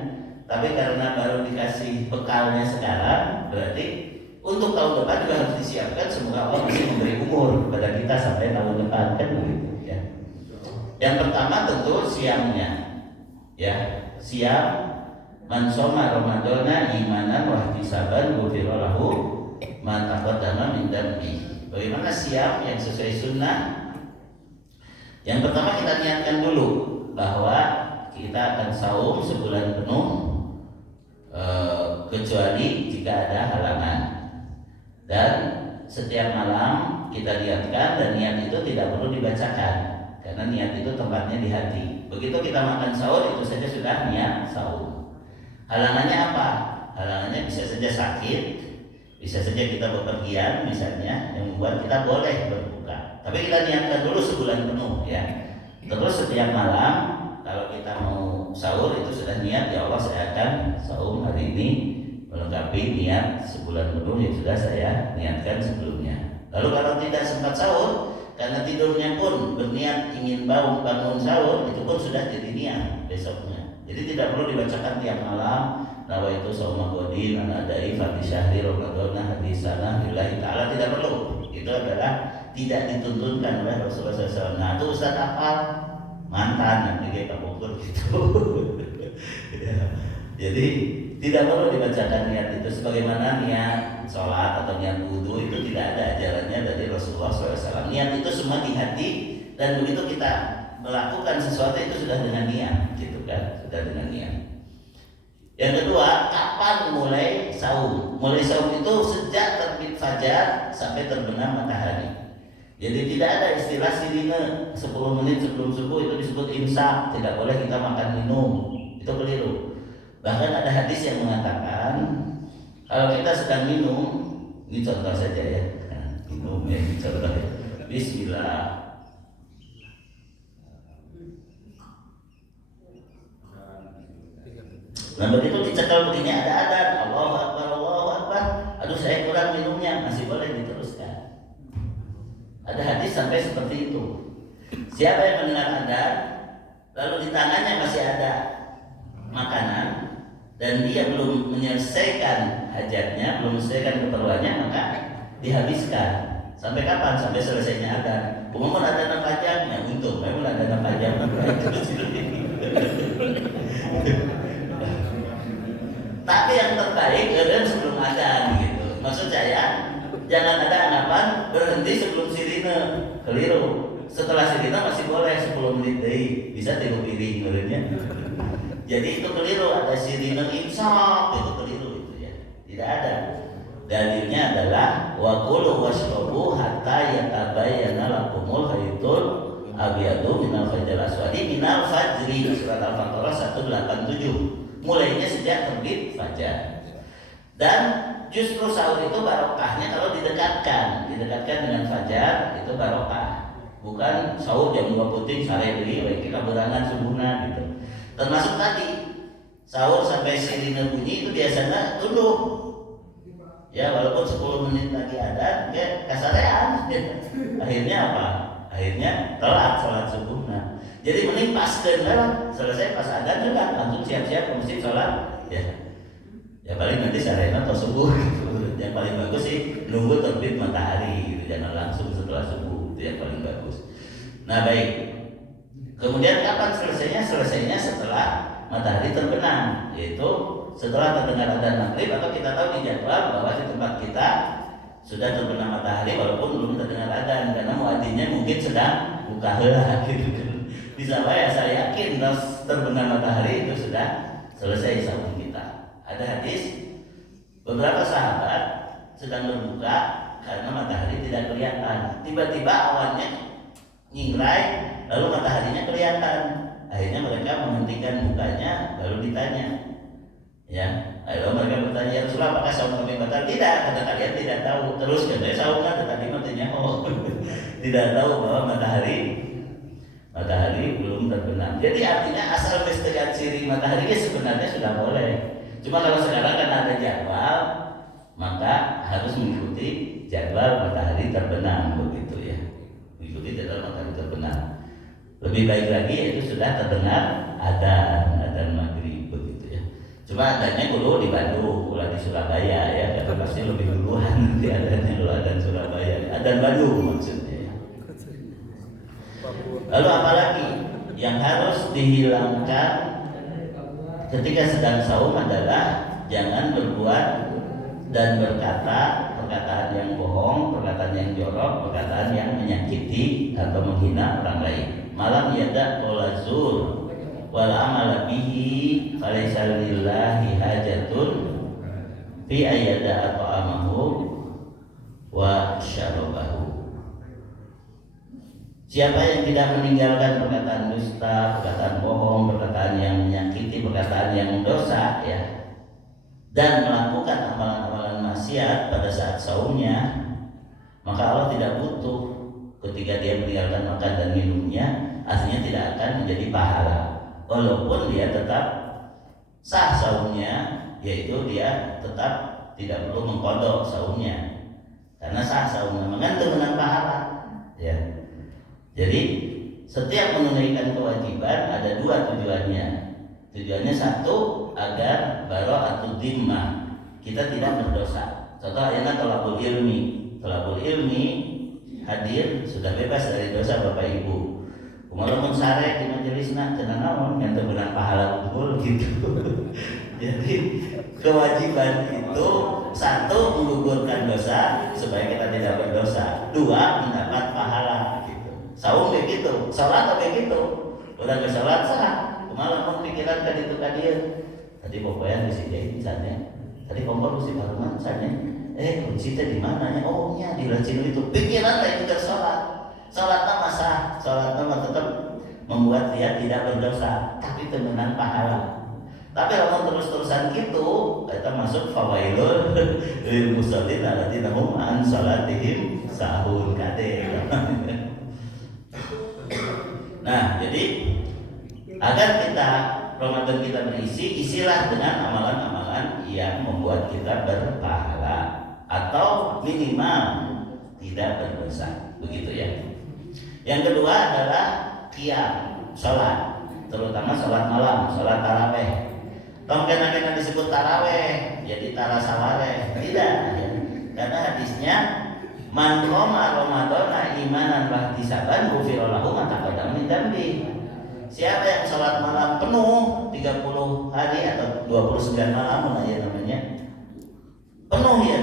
tapi karena baru dikasih bekalnya sekarang, berarti untuk tahun depan juga harus disiapkan. Semoga Allah masih memberi umur kepada kita sampai tahun depan, kan begitu ya. Yang pertama tentu siamnya, ya, siam man shoma ramadhana imanan wa ihtisaban ghufira lahu ma taqaddama min dhanbi. Bagaimana siam yang sesuai sunnah? Yang pertama kita niatkan dulu bahwa kita akan saum sebulan penuh, kecuali jika ada halangan. Dan setiap malam kita niatkan, dan niat itu tidak perlu dibacakan karena niat itu tempatnya di hati. Begitu kita makan sahur, itu saja sudah niat sahur. Halangannya apa? Halangannya bisa saja sakit, bisa saja kita bepergian misalnya, yang membuat kita boleh berbuka. Tapi kita niatkan dulu sebulan penuh ya. Terus setiap malam kalau kita mau sahur itu sudah niat, ya Allah saya akan sahur hari ini melengkapi niat sebulan penuh yang sudah saya niatkan sebelumnya. Lalu kalau tidak sempat sahur karena tidurnya pun berniat ingin bangun sahur, itu pun sudah jadi niat besoknya. Jadi tidak perlu dibacakan tiap malam nawaitu shauma ghadin an adai fi syahri ramadhana hadisana lillahi taala, tidak perlu. Itu adalah tidak dituntunkan oleh Rasulullah SAW. Nah itu Ustaz hafal mantan yang kayak kabur gitu. Ya. Jadi tidak perlu dibacakan niat itu, sebagaimana niat sholat atau niat wudhu itu tidak ada ajarannya dari Rasulullah SAW. Niat itu semua di hati, dan begitu kita melakukan sesuatu itu sudah dengan niat, gitu kan, sudah dengan niat. Yang kedua, kapan mulai saum? Mulai saum itu sejak terbit fajar sampai terbenam matahari. Jadi tidak ada istilah sirine 10 menit sebelum subuh itu disebut imsak, tidak boleh kita makan minum, itu keliru. Bahkan ada hadis yang mengatakan kalau kita sedang minum, ini contoh saja ya, minum ya, contoh ya. Bismillah. Nah begitu dicekal begini ada adan, Allahu Akbar, Allahu Akbar. Aduh saya kurang minumnya, masih boleh diteruskan. Ada hadis sampai seperti itu. Siapa yang mendengar adan, lalu di tangannya masih ada makanan, dan dia belum menyelesaikan hajatnya, belum menyelesaikan keperluannya, maka dihabiskan. Sampai kapan? Sampai selesainya adzan. Umumnya ada 4 jam, ya untung memang ada 4 jam. Tapi yang terbaik adalah sebelum adzan gitu. Maksud saya, jangan ada anggapan berhenti sebelum sirine, keliru. Setelah sirine masih boleh 10 menit deh, bisa 3 piring menurutnya. Jadi itu keliru, ada sirine imsak, itu keliru itu ya. Tidak ada. Dalilnya adalah wa kulu washrabu hatta yatabayyana lakumul khaytul abyadu minal fajril aswadi minal fajri, surat Al-Baqarah 187. Mulainya sejak terbit fajar. Dan justru sahur itu barokahnya kalau didekatkan dengan fajar, itu barokah. Bukan sahur jam 2 puting sare deui kita berangan subuhna gitu. Termasuk tadi sahur sampai sirine bunyi itu biasanya tunduk. Ya walaupun 10 menit lagi ada, ya kasarean. Akhirnya apa? Akhirnya telat sholat subuhna. Jadi mending pas dan selesai pas adzan juga langsung siap-siap ke masjid sholat. Ya paling nanti sarena atau subuh gitu. Yang paling bagus sih nunggu terbit matahari gitu, jangan langsung setelah subuh, itu yang paling bagus. Nah baik. Kemudian kapan selesainya? Selesainya setelah matahari terbenam, yaitu setelah terdengar adzan maghrib, atau kita tahu di jadwal bahwa di tempat kita sudah terbenam matahari walaupun belum terdengar adzan, karena muadzinnya mungkin sedang buka heula gitu. Bisa ya, saya yakin terbenam matahari itu sudah selesai sahur kita. Ada hadis beberapa sahabat sedang berbuka karena matahari tidak kelihatan. Tiba-tiba awannya nyingrai, lalu mataharinya kelihatan. Akhirnya mereka menghentikan bukanya, lalu ditanya, ya, lalu mereka bertanya, ya Rasulullah, apakah saum kami batal? Tidak, kata kalian tidak tahu. Terus katanya saum kan tadi matanya tidak tahu bahwa matahari belum terbenam. Jadi artinya asal melihat ciri matahari sebenarnya sudah boleh. Cuma kalau sekarang kan ada jadwal, maka harus mengikuti jadwal matahari terbenam begitu ya. Mengikuti jadwal matahari terbenam. Lebih baik lagi itu sudah terdengar adzan maghrib begitu ya. Cuma adanya dulu di Bandung, ulah di Surabaya ya, karena pasti lebih duluan nanti adanya dulu adan Surabaya, adan Bandung maksudnya. Lalu apalagi yang harus dihilangkan ketika sedang saum adalah jangan berbuat dan berkata perkataan yang bohong, perkataan yang jorok, perkataan yang menyakiti atau menghina orang lain. Malam yada qola zur wal amala bihi falaysa lillahi hajatun fi ayyada ta'amahu wa syarabahu. Siapa yang tidak meninggalkan perkataan dusta, perkataan bohong, perkataan yang menyakiti, perkataan yang dosa ya, dan melakukan amalan-amalan maksiat pada saat saumnya, maka Allah tidak butuh ketika dia meninggalkan makan dan minumnya, artinya tidak akan menjadi pahala, walaupun dia tetap sah saumnya, yaitu dia tetap tidak perlu mengkodok saumnya, karena sah saumnya mengandung dengan pahala ya. Jadi setiap menunaikan kewajiban ada dua tujuannya. Tujuannya satu, agar bara'atud dhimmah, kita tidak berdosa. Contoh ayatnya thalabul ilmi hadir sudah bebas dari dosa Bapak Ibu. Kumaha sare di majelisna cenah naon ente beunang pahala unggul gitu. Jadi kewajiban itu satu, menggugurkan dosa supaya kita tidak berdosa. Dua, mendapat pahala gitu. Saum kayak gitu, salat kayak gitu. Udah ke salat sah, kumaha mau pikiran ka ditu ka dieu. Tadi pokoknya di sini misalnya. Tadi kompor mesti barengan misalnya. Kunci teh di mana ya? Oh nya di racin itu. Pikiran lain ke salat. Salat mah sah, salat mah tetap membuat dia tidak berdosa, tapi temenan pahala. Tapi kalau terus-terusan gitu, kita masuk fawailul lil musallin alladzina hum an salatihim sahun kade. Nah, jadi agar kita Ramadan kita berisi, isilah dengan amalan-amalan yang membuat kita berpahala atau minimal tidak berdosa, begitu ya. Yang kedua adalah qiyam, sholat, terutama sholat malam, sholat taraweh. Kena disebut taraweh, jadi taraweh tidak, ya. Karena hadisnya man qoma ramadhana imanan wa ihtisaban ghufira lahu ma taqaddama min dzambi. Siapa yang sholat malam penuh 30 hari atau 29 malam namanya penuh ya,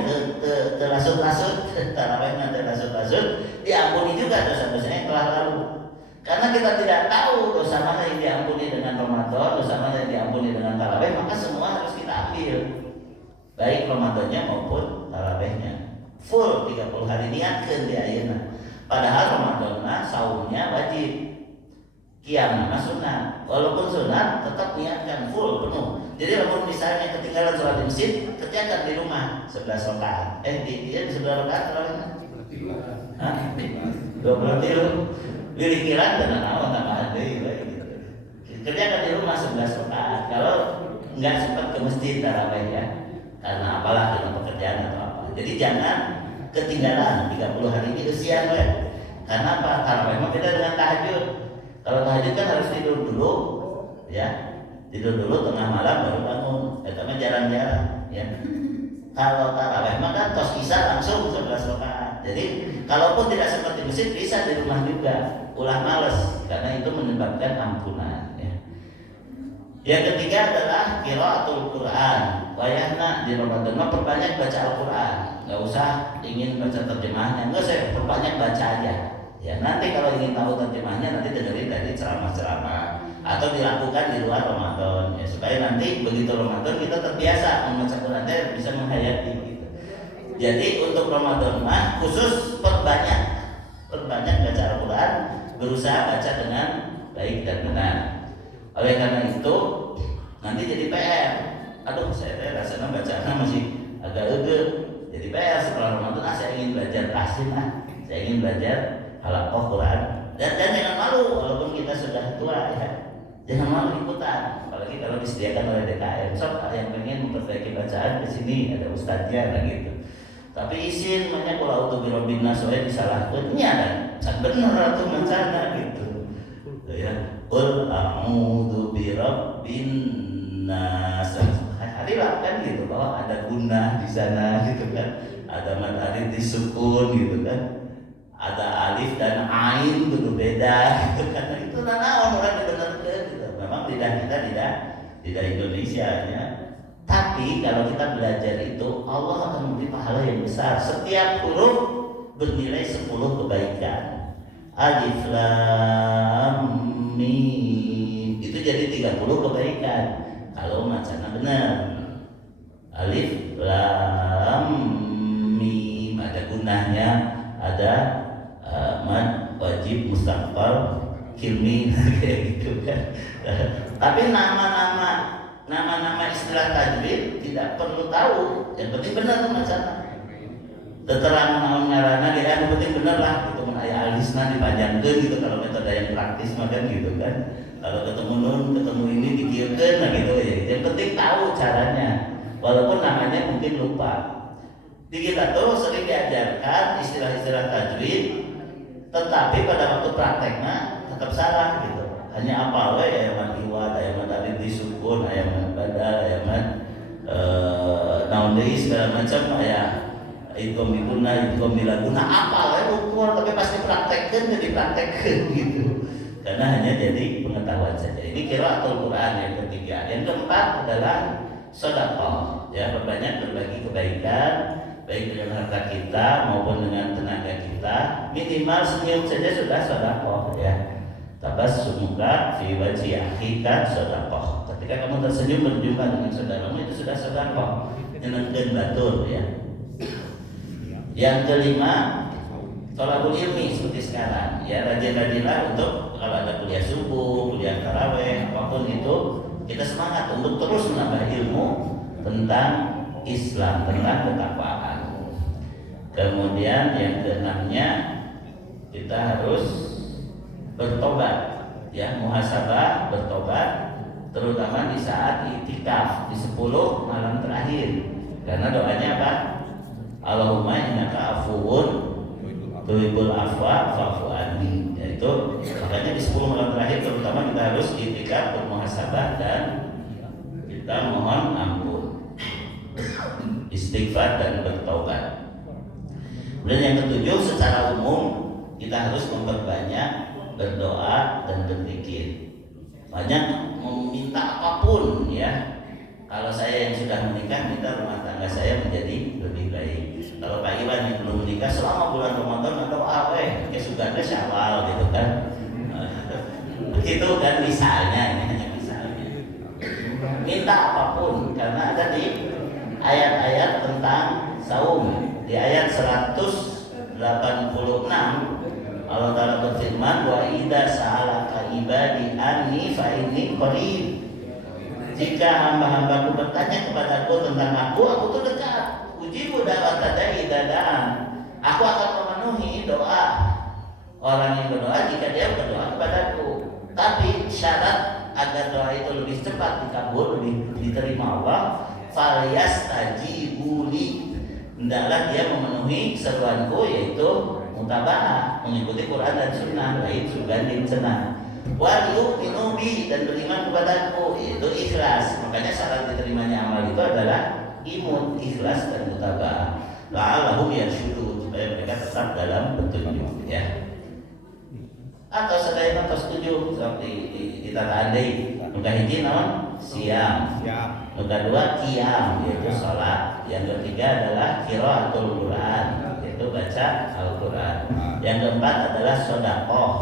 terlasut-lasut tarawehnya terlasut-lasut, diampuni juga dosa-dosanya yang telah lalu. Karena kita tidak tahu dosa mana yang diampuni dengan Ramadan, dosa mana yang diampuni dengan taraweh, maka semua harus kita ambil, baik Ramadannya maupun tarawehnya. Full 30 hari niatkeun di ayeuna. Padahal Ramadanna saumnya wajib, qiyamna sunat. Walaupun sunat tetap niatkan full penuh. Jadi kalau misalnya ketinggalan sholat di masjid, kerjakan di rumah 11 rakaat. Dia 11 rakaat tarawihna. 23. Pilih kiran dan naon tambahan deui gitu. Kerjakan di rumah 11 rakaat. Kalau enggak sempat ke masjid tarawih ya. Karena apalah dengan pekerjaan atau apa. Jadi jangan ketinggalan 30 hari ini usian we. Karena apa? Tarawih mah beda dengan tahajud. Kalau tahajud kan harus tidur dulu ya. Tidur dulu tengah malam baru bangun. Eta mah jarang-jarang ya. Kalau tarawih mah kan tos isya langsung 11 rakaat. Jadi kalaupun tidak seperti masjid bisa di rumah juga. Ulah males karena itu menyebabkan ampunan ya. Yang ketiga adalah qiraatul Quran. Wayahna di Ramadan mah perbanyak baca Al-Qur'an. Enggak usah ingin baca terjemahnya, enggak, saya perbanyak baca aja. Ya, nanti kalau ingin tahu terjemahnya nanti dengerin dari ceramah-ceramah atau dilakukan di luar Ramadan ya, supaya nanti begitu Ramadan kita terbiasa membaca Quran dan bisa menghayati gitu. Jadi untuk Ramadan mah khusus perbanyak baca Al-Quran, berusaha baca dengan baik dan benar. Oleh karena itu nanti jadi PR. Aduh, saya rasanya bacanya masih agak ege. Jadi PR setelah Ramadan, saya ingin belajar tahsin saya ingin belajar halaqah Quran. Dan jangan malu walaupun kita sudah tua ya. Jangan malu ikutan, apalagi kalau disediakan oleh DKM. Sok yang pengen memperbaiki bacaan ke sini ada ustadznya dan gitu. Tapi izin banyak kalau auto birobin nasoe disalahkan, dan benar tuh mencana gitu. Ya, qul a'udzu birabbin nas. khilaf kan gitu, bahwa ada gunnah di sana gitu kan, ada mad alif disukun gitu kan, ada alif dan ain itu beda gitu kan. Itu naon orang dibenarkan gitu. Memang lidah kita tidak Indonesia ya. Tapi kalau kita belajar itu, Allah akan memberi pahala yang besar. Setiap huruf bernilai 10 kebaikan. Alif lam mim itu jadi 30 kebaikan kalau bacanya benar. Alif lam mim ada gunahnya, ada mad wajib mustaqbal kilmi kayak gitu kan. Tapi nama-nama istilah tajwid tidak perlu tahu, yang penting benar bacanya. Terang naon ngaranna dia yang penting bener lah gitu, mun aya alisna dipanjangkeun gitu kalau metode yang praktis mah kan gitu kan. Kalau ketemu nun ketemu ini dikieukeun nah gitu ya. Yang penting tahu caranya. Walaupun namanya mungkin lupa. Di kita tuh sering diajarkan istilah-istilah tajwid, tetapi pada waktu prakteknya tetap salah gitu. Hanya apal we aya mad iwad, aya mad alif disukun, aya mad badal, aya mad naon deui segala macam aya itu milaguna apa ukur, tapi pasti praktekkan jadi praktekkan gitu, karena hanya jadi pengetahuan saja. Ini qiraatul Quran yang ketiga. Yang keempat adalah sedekah, ya, berbanyak berbagi kebaikan baik dengan harta kita maupun dengan tenaga kita. Minimal senyum saja sudah sedekah ya. Tabassumuka fi wajhi akhika sedekah. Ketika kamu tersenyum berjumpa dengan saudaramu itu sudah sedekah. Nyenengkeun batur ya. Yang kelima, thalabul ilmi seperti sekarang ya, rajin-rajinlah untuk kalau ada kuliah subuh, kuliah tarawih, apapun itu kita semangat untuk terus menambah ilmu tentang Islam, tentang ketakwaan. Kemudian yang keenamnya kita harus bertobat ya, muhasabah, bertobat terutama di saat i'tikaf di 10 malam terakhir, karena doanya apa? Allahumma innaka afuwun tuhibbul afwa fa'fu anni. Yaitu makanya di 10 malam terakhir terutama kita harus i'tikaf, bermuhasabah dan kita mohon ampun, istighfar dan bertaubat. Dan yang ketujuh, secara umum kita harus memperbanyak berdoa dan berzikir. Banyak meminta apapun ya. Kalau saya yang sudah menikah, minta rumah tangga saya menjadi lebih baik. Kalau Pak Iwan yang belum menikah, selama bulan Ramadan doa kayak Suganda Syawal gitu kan. Begitu kan misalnya, ini hanya misalnya. Minta apapun, karena ada di ayat-ayat tentang saum. Di ayat 186 Allah Ta'ala berfirman, wa idza sa'alaka ibadi anni fa inni qarib. Jika hamba-hambaku bertanya kepadaku tentang aku tuh dekat. Ujibu da'wat da'i dada'an. Aku akan memenuhi doa orang yang berdoa jika dia berdoa kepadaku. Tapi syarat agar doa itu lebih cepat dikabul, lebih diterima Allah, falyastajibu li. Hendaklah dia memenuhi seruanku, yaitu mutaba'ah, mengikuti Quran dan Sunnah, baik sugandin cenah. Wal yu'minu bi, dan beriman kepadaku, yaitu ikhlas. Makanya syarat diterimanya amal itu adalah imun, ikhlas dan mutaba'ah. La'allahum yarsyudun, supaya mereka tetap dalam petunjuk ya. Atau sedaya atau setuju seperti di tata andai. Nuka hiji naon? Siam. Nuka dua qiyam, yaitu salat. Yang ketiga adalah qiraatul Quran, yaitu baca Al-Quran. Yang keempat adalah sedekah.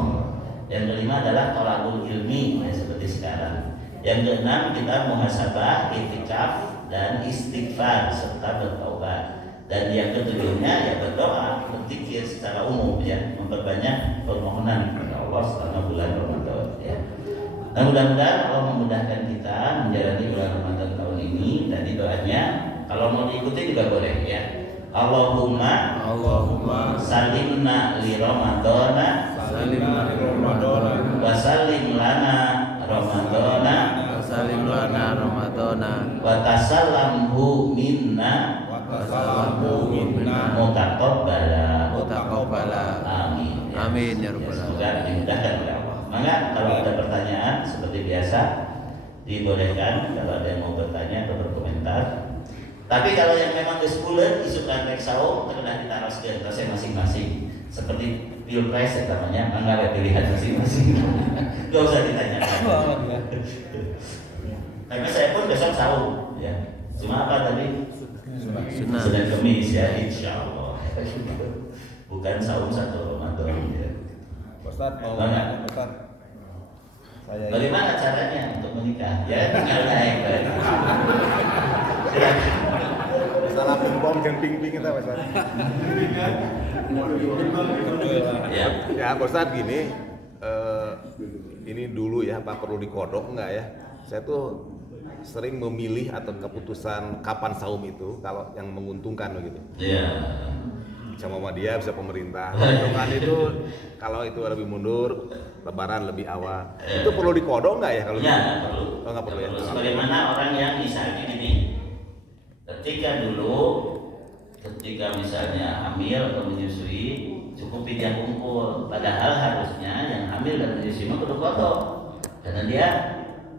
Yang kelima adalah thalabul ilmi, ya, seperti sekarang. Yang keenam kita muhasabah, i'tikaf dan istighfar serta bertaubat. Dan yang ketujuhnya ya berdoa, berzikir secara umum ya, memperbanyak permohonan kepada Allah selama bulan Ramadan ya. Nah, mudah-mudahan Allah memudahkan kita menjalani bulan Ramadan tahun ini. Tadi doanya kalau mau diikuti juga boleh ya. Allahumma salimna li Ramadana wa salim lana Ramadana wa tasallamhu minna mutaqabbala. Amin. Amin ya rabbal alamin. Semoga dimudahkan oleh Allah. Maka kalau ada pertanyaan seperti biasa dibolehkan, kalau ada yang mau bertanya atau berkomentar komentar. Tapi kalau yang memang gespulen isukan rek saum terkena ditaroskeun tasnya masing-masing. Seperti pilpres ya namanya, enggak pilihan masing-masing. Gak usah ditanyakan. Karena saya pun besok saum, ya. Cuma apa tadi? Sudah Kemis ya, insya Allah. Bukan saum 1 Ramadan. Ya. Ustaz mau Ustaz. Bagaimana caranya untuk menikah? Ya tinggal naik. Salah ping-pong dan ping-ping kita Ustaz. Ya. Ya Ustaz gini, ini dulu ya, apa perlu dikodok enggak ya? Saya tuh sering memilih atau keputusan kapan saum itu kalau yang menguntungkan begitu. Iya. Bisa Muhammadiyah, bisa pemerintah. Menguntungkan itu kalau itu lebih mundur, Lebaran lebih awal. Itu perlu dikodok nggak ya kalau? Ya, nggak perlu. Oh, nggak perlu ya. Sebagaimana orang yang misalnya gini, ketika misalnya hamil atau menyusui cukup pijat kumpul, padahal harusnya yang hamil dan menyusui mah kudu kodok, karena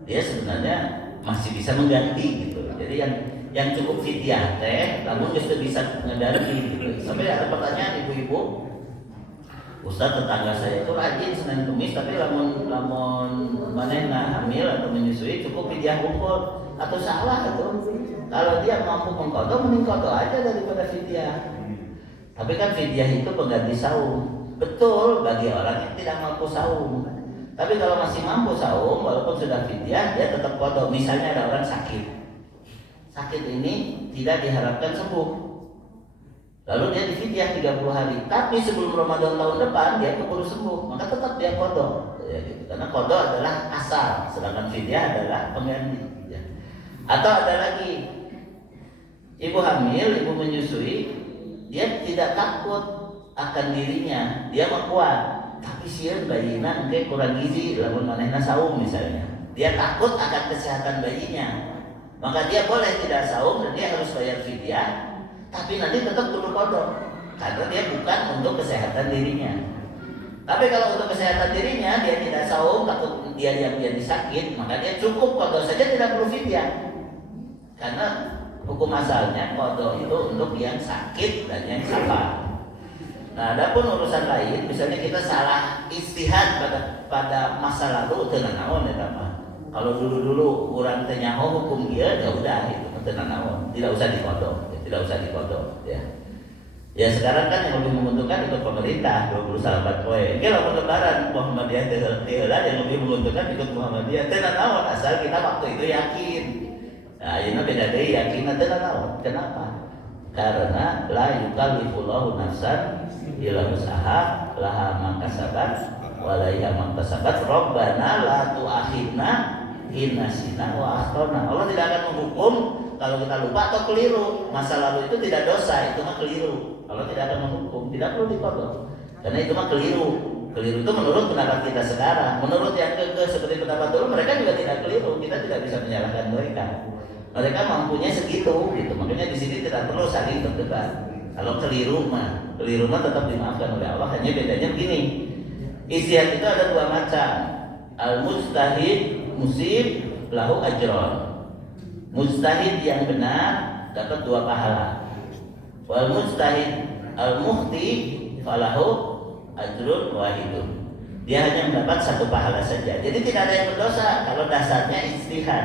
dia sebenarnya masih bisa mengganti gitu. Jadi yang cukup fidyah teh, namun justru bisa mengganti gitu. Sampai ada pertanyaan ibu-ibu, Ustaz tetangga saya itu rajin Senin Kemis tapi lamun manehna hamil atau menyusui cukup fidyah kumpul atau salah itu. Kalau dia mampu mengkodok, mending kodok aja daripada fidyah. Tapi kan fidyah itu pengganti saum. Betul bagi orang yang tidak mampu saum. Tapi kalau masih mampu saum, walaupun sudah fidyah, dia tetap kodok. Misalnya ada orang sakit. Sakit ini tidak diharapkan sembuh. Lalu dia difidyah 30 hari. Tapi sebelum Ramadan tahun depan dia keburu sembuh, maka tetap dia kodok. Ya, gitu. Karena kodok adalah asal, sedangkan fidyah adalah pengganti. Ya. Atau ada lagi, ibu hamil, ibu menyusui, dia tidak takut akan dirinya, dia mah kuat. Tapi sieun bayina engke kurang gizi, lamun manehna saum misalnya. Dia takut akan kesehatan bayinya. Maka dia boleh tidak saum dan dia harus bayar fidyah, tapi nanti tetap kudu kodok karena dia bukan untuk kesehatan dirinya. Tapi kalau untuk kesehatan dirinya dia tidak saum, takut dia sakit, maka dia cukup kodok saja, tidak perlu fidyah. Karena hukum asalnya kodok itu untuk yang sakit dan yang sabar. Nah, adapun urusan lain, misalnya kita salah istihad pada masa lalu, tenang naon ya mah. Kalau dulu kurang tenyaho hukum dia, ya udah itu tenang naon, tidak usah dikodok, ya. Ya sekarang kan yang lebih menguntungkan itu pemerintah 24 poin. Kalau Lebaran Muhammadiyah tiheula yang lebih menguntungkan ikut Muhammadiyah. Tenang naon asal kita waktu itu yakin. Nah, ini beda deui yakin tenang naon. Kenapa? Karena la yukallifullahu nafsan illa wus'aha laha ma kasabat wa 'alaiha ma kasabat. Rabbana la tu'akhidna in nasina wa akhtana. Allah tidak akan menghukum kalau kita lupa atau keliru. Masa lalu itu tidak dosa, itu mah keliru. Allah tidak akan menghukum, tidak perlu dikodok. Karena itu mah keliru. Keliru itu menurut pendapat kita sekarang. Menurut yang seperti pendapat dulu, mereka juga tidak keliru. Kita tidak bisa menyalahkan mereka. Mereka mampunya segitu, gitu. Makanya di sini tidak perlu saling berdebat. Kalau keliru mah tetap dimaafkan oleh Allah. Hanya bedanya begini. Ijtihad itu ada dua macam. Al-mujtahid musib lahu ajron. Mujtahid yang benar dapat 2 pahala. Wal mujtahid al-mukhti falahu ajrun wahidun. Dia hanya mendapat 1 pahala saja. Jadi tidak ada yang berdosa kalau dasarnya ijtihad.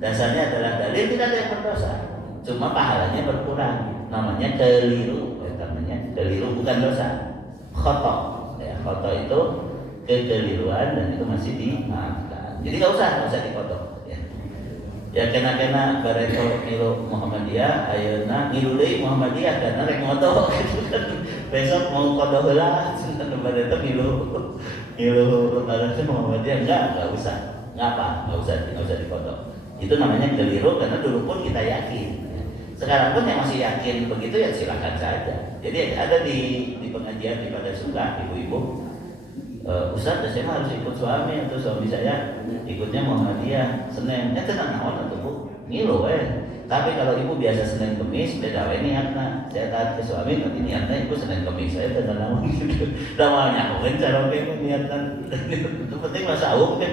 Dasarnya adalah dalil, tidak ada yang berdosa. Cuma pahalanya berkurang. Namanya keliru, keliru bukan dosa. Khoto. Ya, khoto itu kekeliruan dan itu masih dimaafkan. Jadi nggak usah dikodok. Ya kena bareto milu Muhammadiyah, ayeuna milu deui Muhammadiyah karena rek moto gitu kan. Besok mau kodok heula cenah bareto milu lebaran Muhammadiyah enggak usah. Ngapa? Enggak usah dikodok. Itu namanya keliru karena dulu pun kita yakin. Sekarang pun yang masih yakin begitu ya silakan saja. Jadi ada di pengajian di pada suka ibu-ibu, Ustaz, saya harus ikut suami atau suami saya ikutnya Muhammadiyah Senin. Tenang naon atuh Bu, ngilu Tapi kalau ibu biasa Senin Kemis, beda we niatna. Saya taat ke suami nanti niatnya ibu Senin Kemis. Saya tenang naon gitu. Damanya aku cara niatna. Itu penting masa saum kan.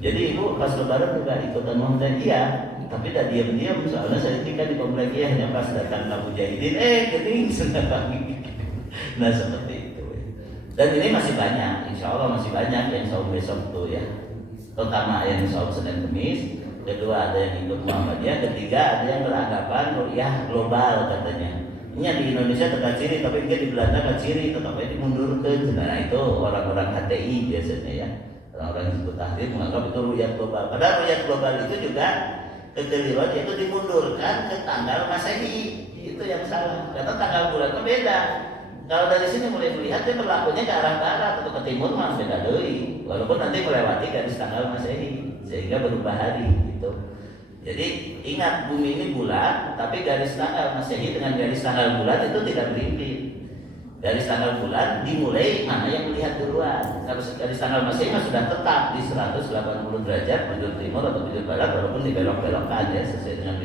Jadi ibu pas lebaran juga ikutan Muhammadiyah, iya, tapi udah diam-diam soalnya saya tinggal di komplek ya, hanya pas datang Abu Mujahidin, keting senang. Nah seperti itu. Dan ini masih banyak, insya Allah masih banyak yang saum besok tuh ya. Terutama yang saum Senin Kemis, kedua ada yang ikut Muhammadiyah, ketiga ada yang beranggapan ru'yah global katanya. Ini di Indonesia tetap ciri, tapi dia di Belanda nggak ciri, tetapi dimundurkan. Nah itu orang-orang HTI biasanya ya. Orang-orang yang disebut tahrir menganggap itu ru'yah global. Padahal ru'yah global itu juga kekeliruan, yaitu dimundurkan ke tanggal Masehi. Itu yang salah. Karena tanggal bulannya beda. Kalau dari sini mulai melihat dia berlakunya ke arah barat atau ke timur mah beda deui. Walaupun nanti melewati garis tanggal Masehi sehingga berubah hari gitu. Jadi ingat bumi ini bulat, tapi garis tanggal Masehi dengan garis tanggal bulan itu tidak berimpit. Garis tanggal bulan dimulai mana yang melihat duluan. Kalau garis tanggal Masehi sudah tetap di 180 derajat bujur timur atau bujur barat walaupun dibelok-belokkan ya sesuai dengan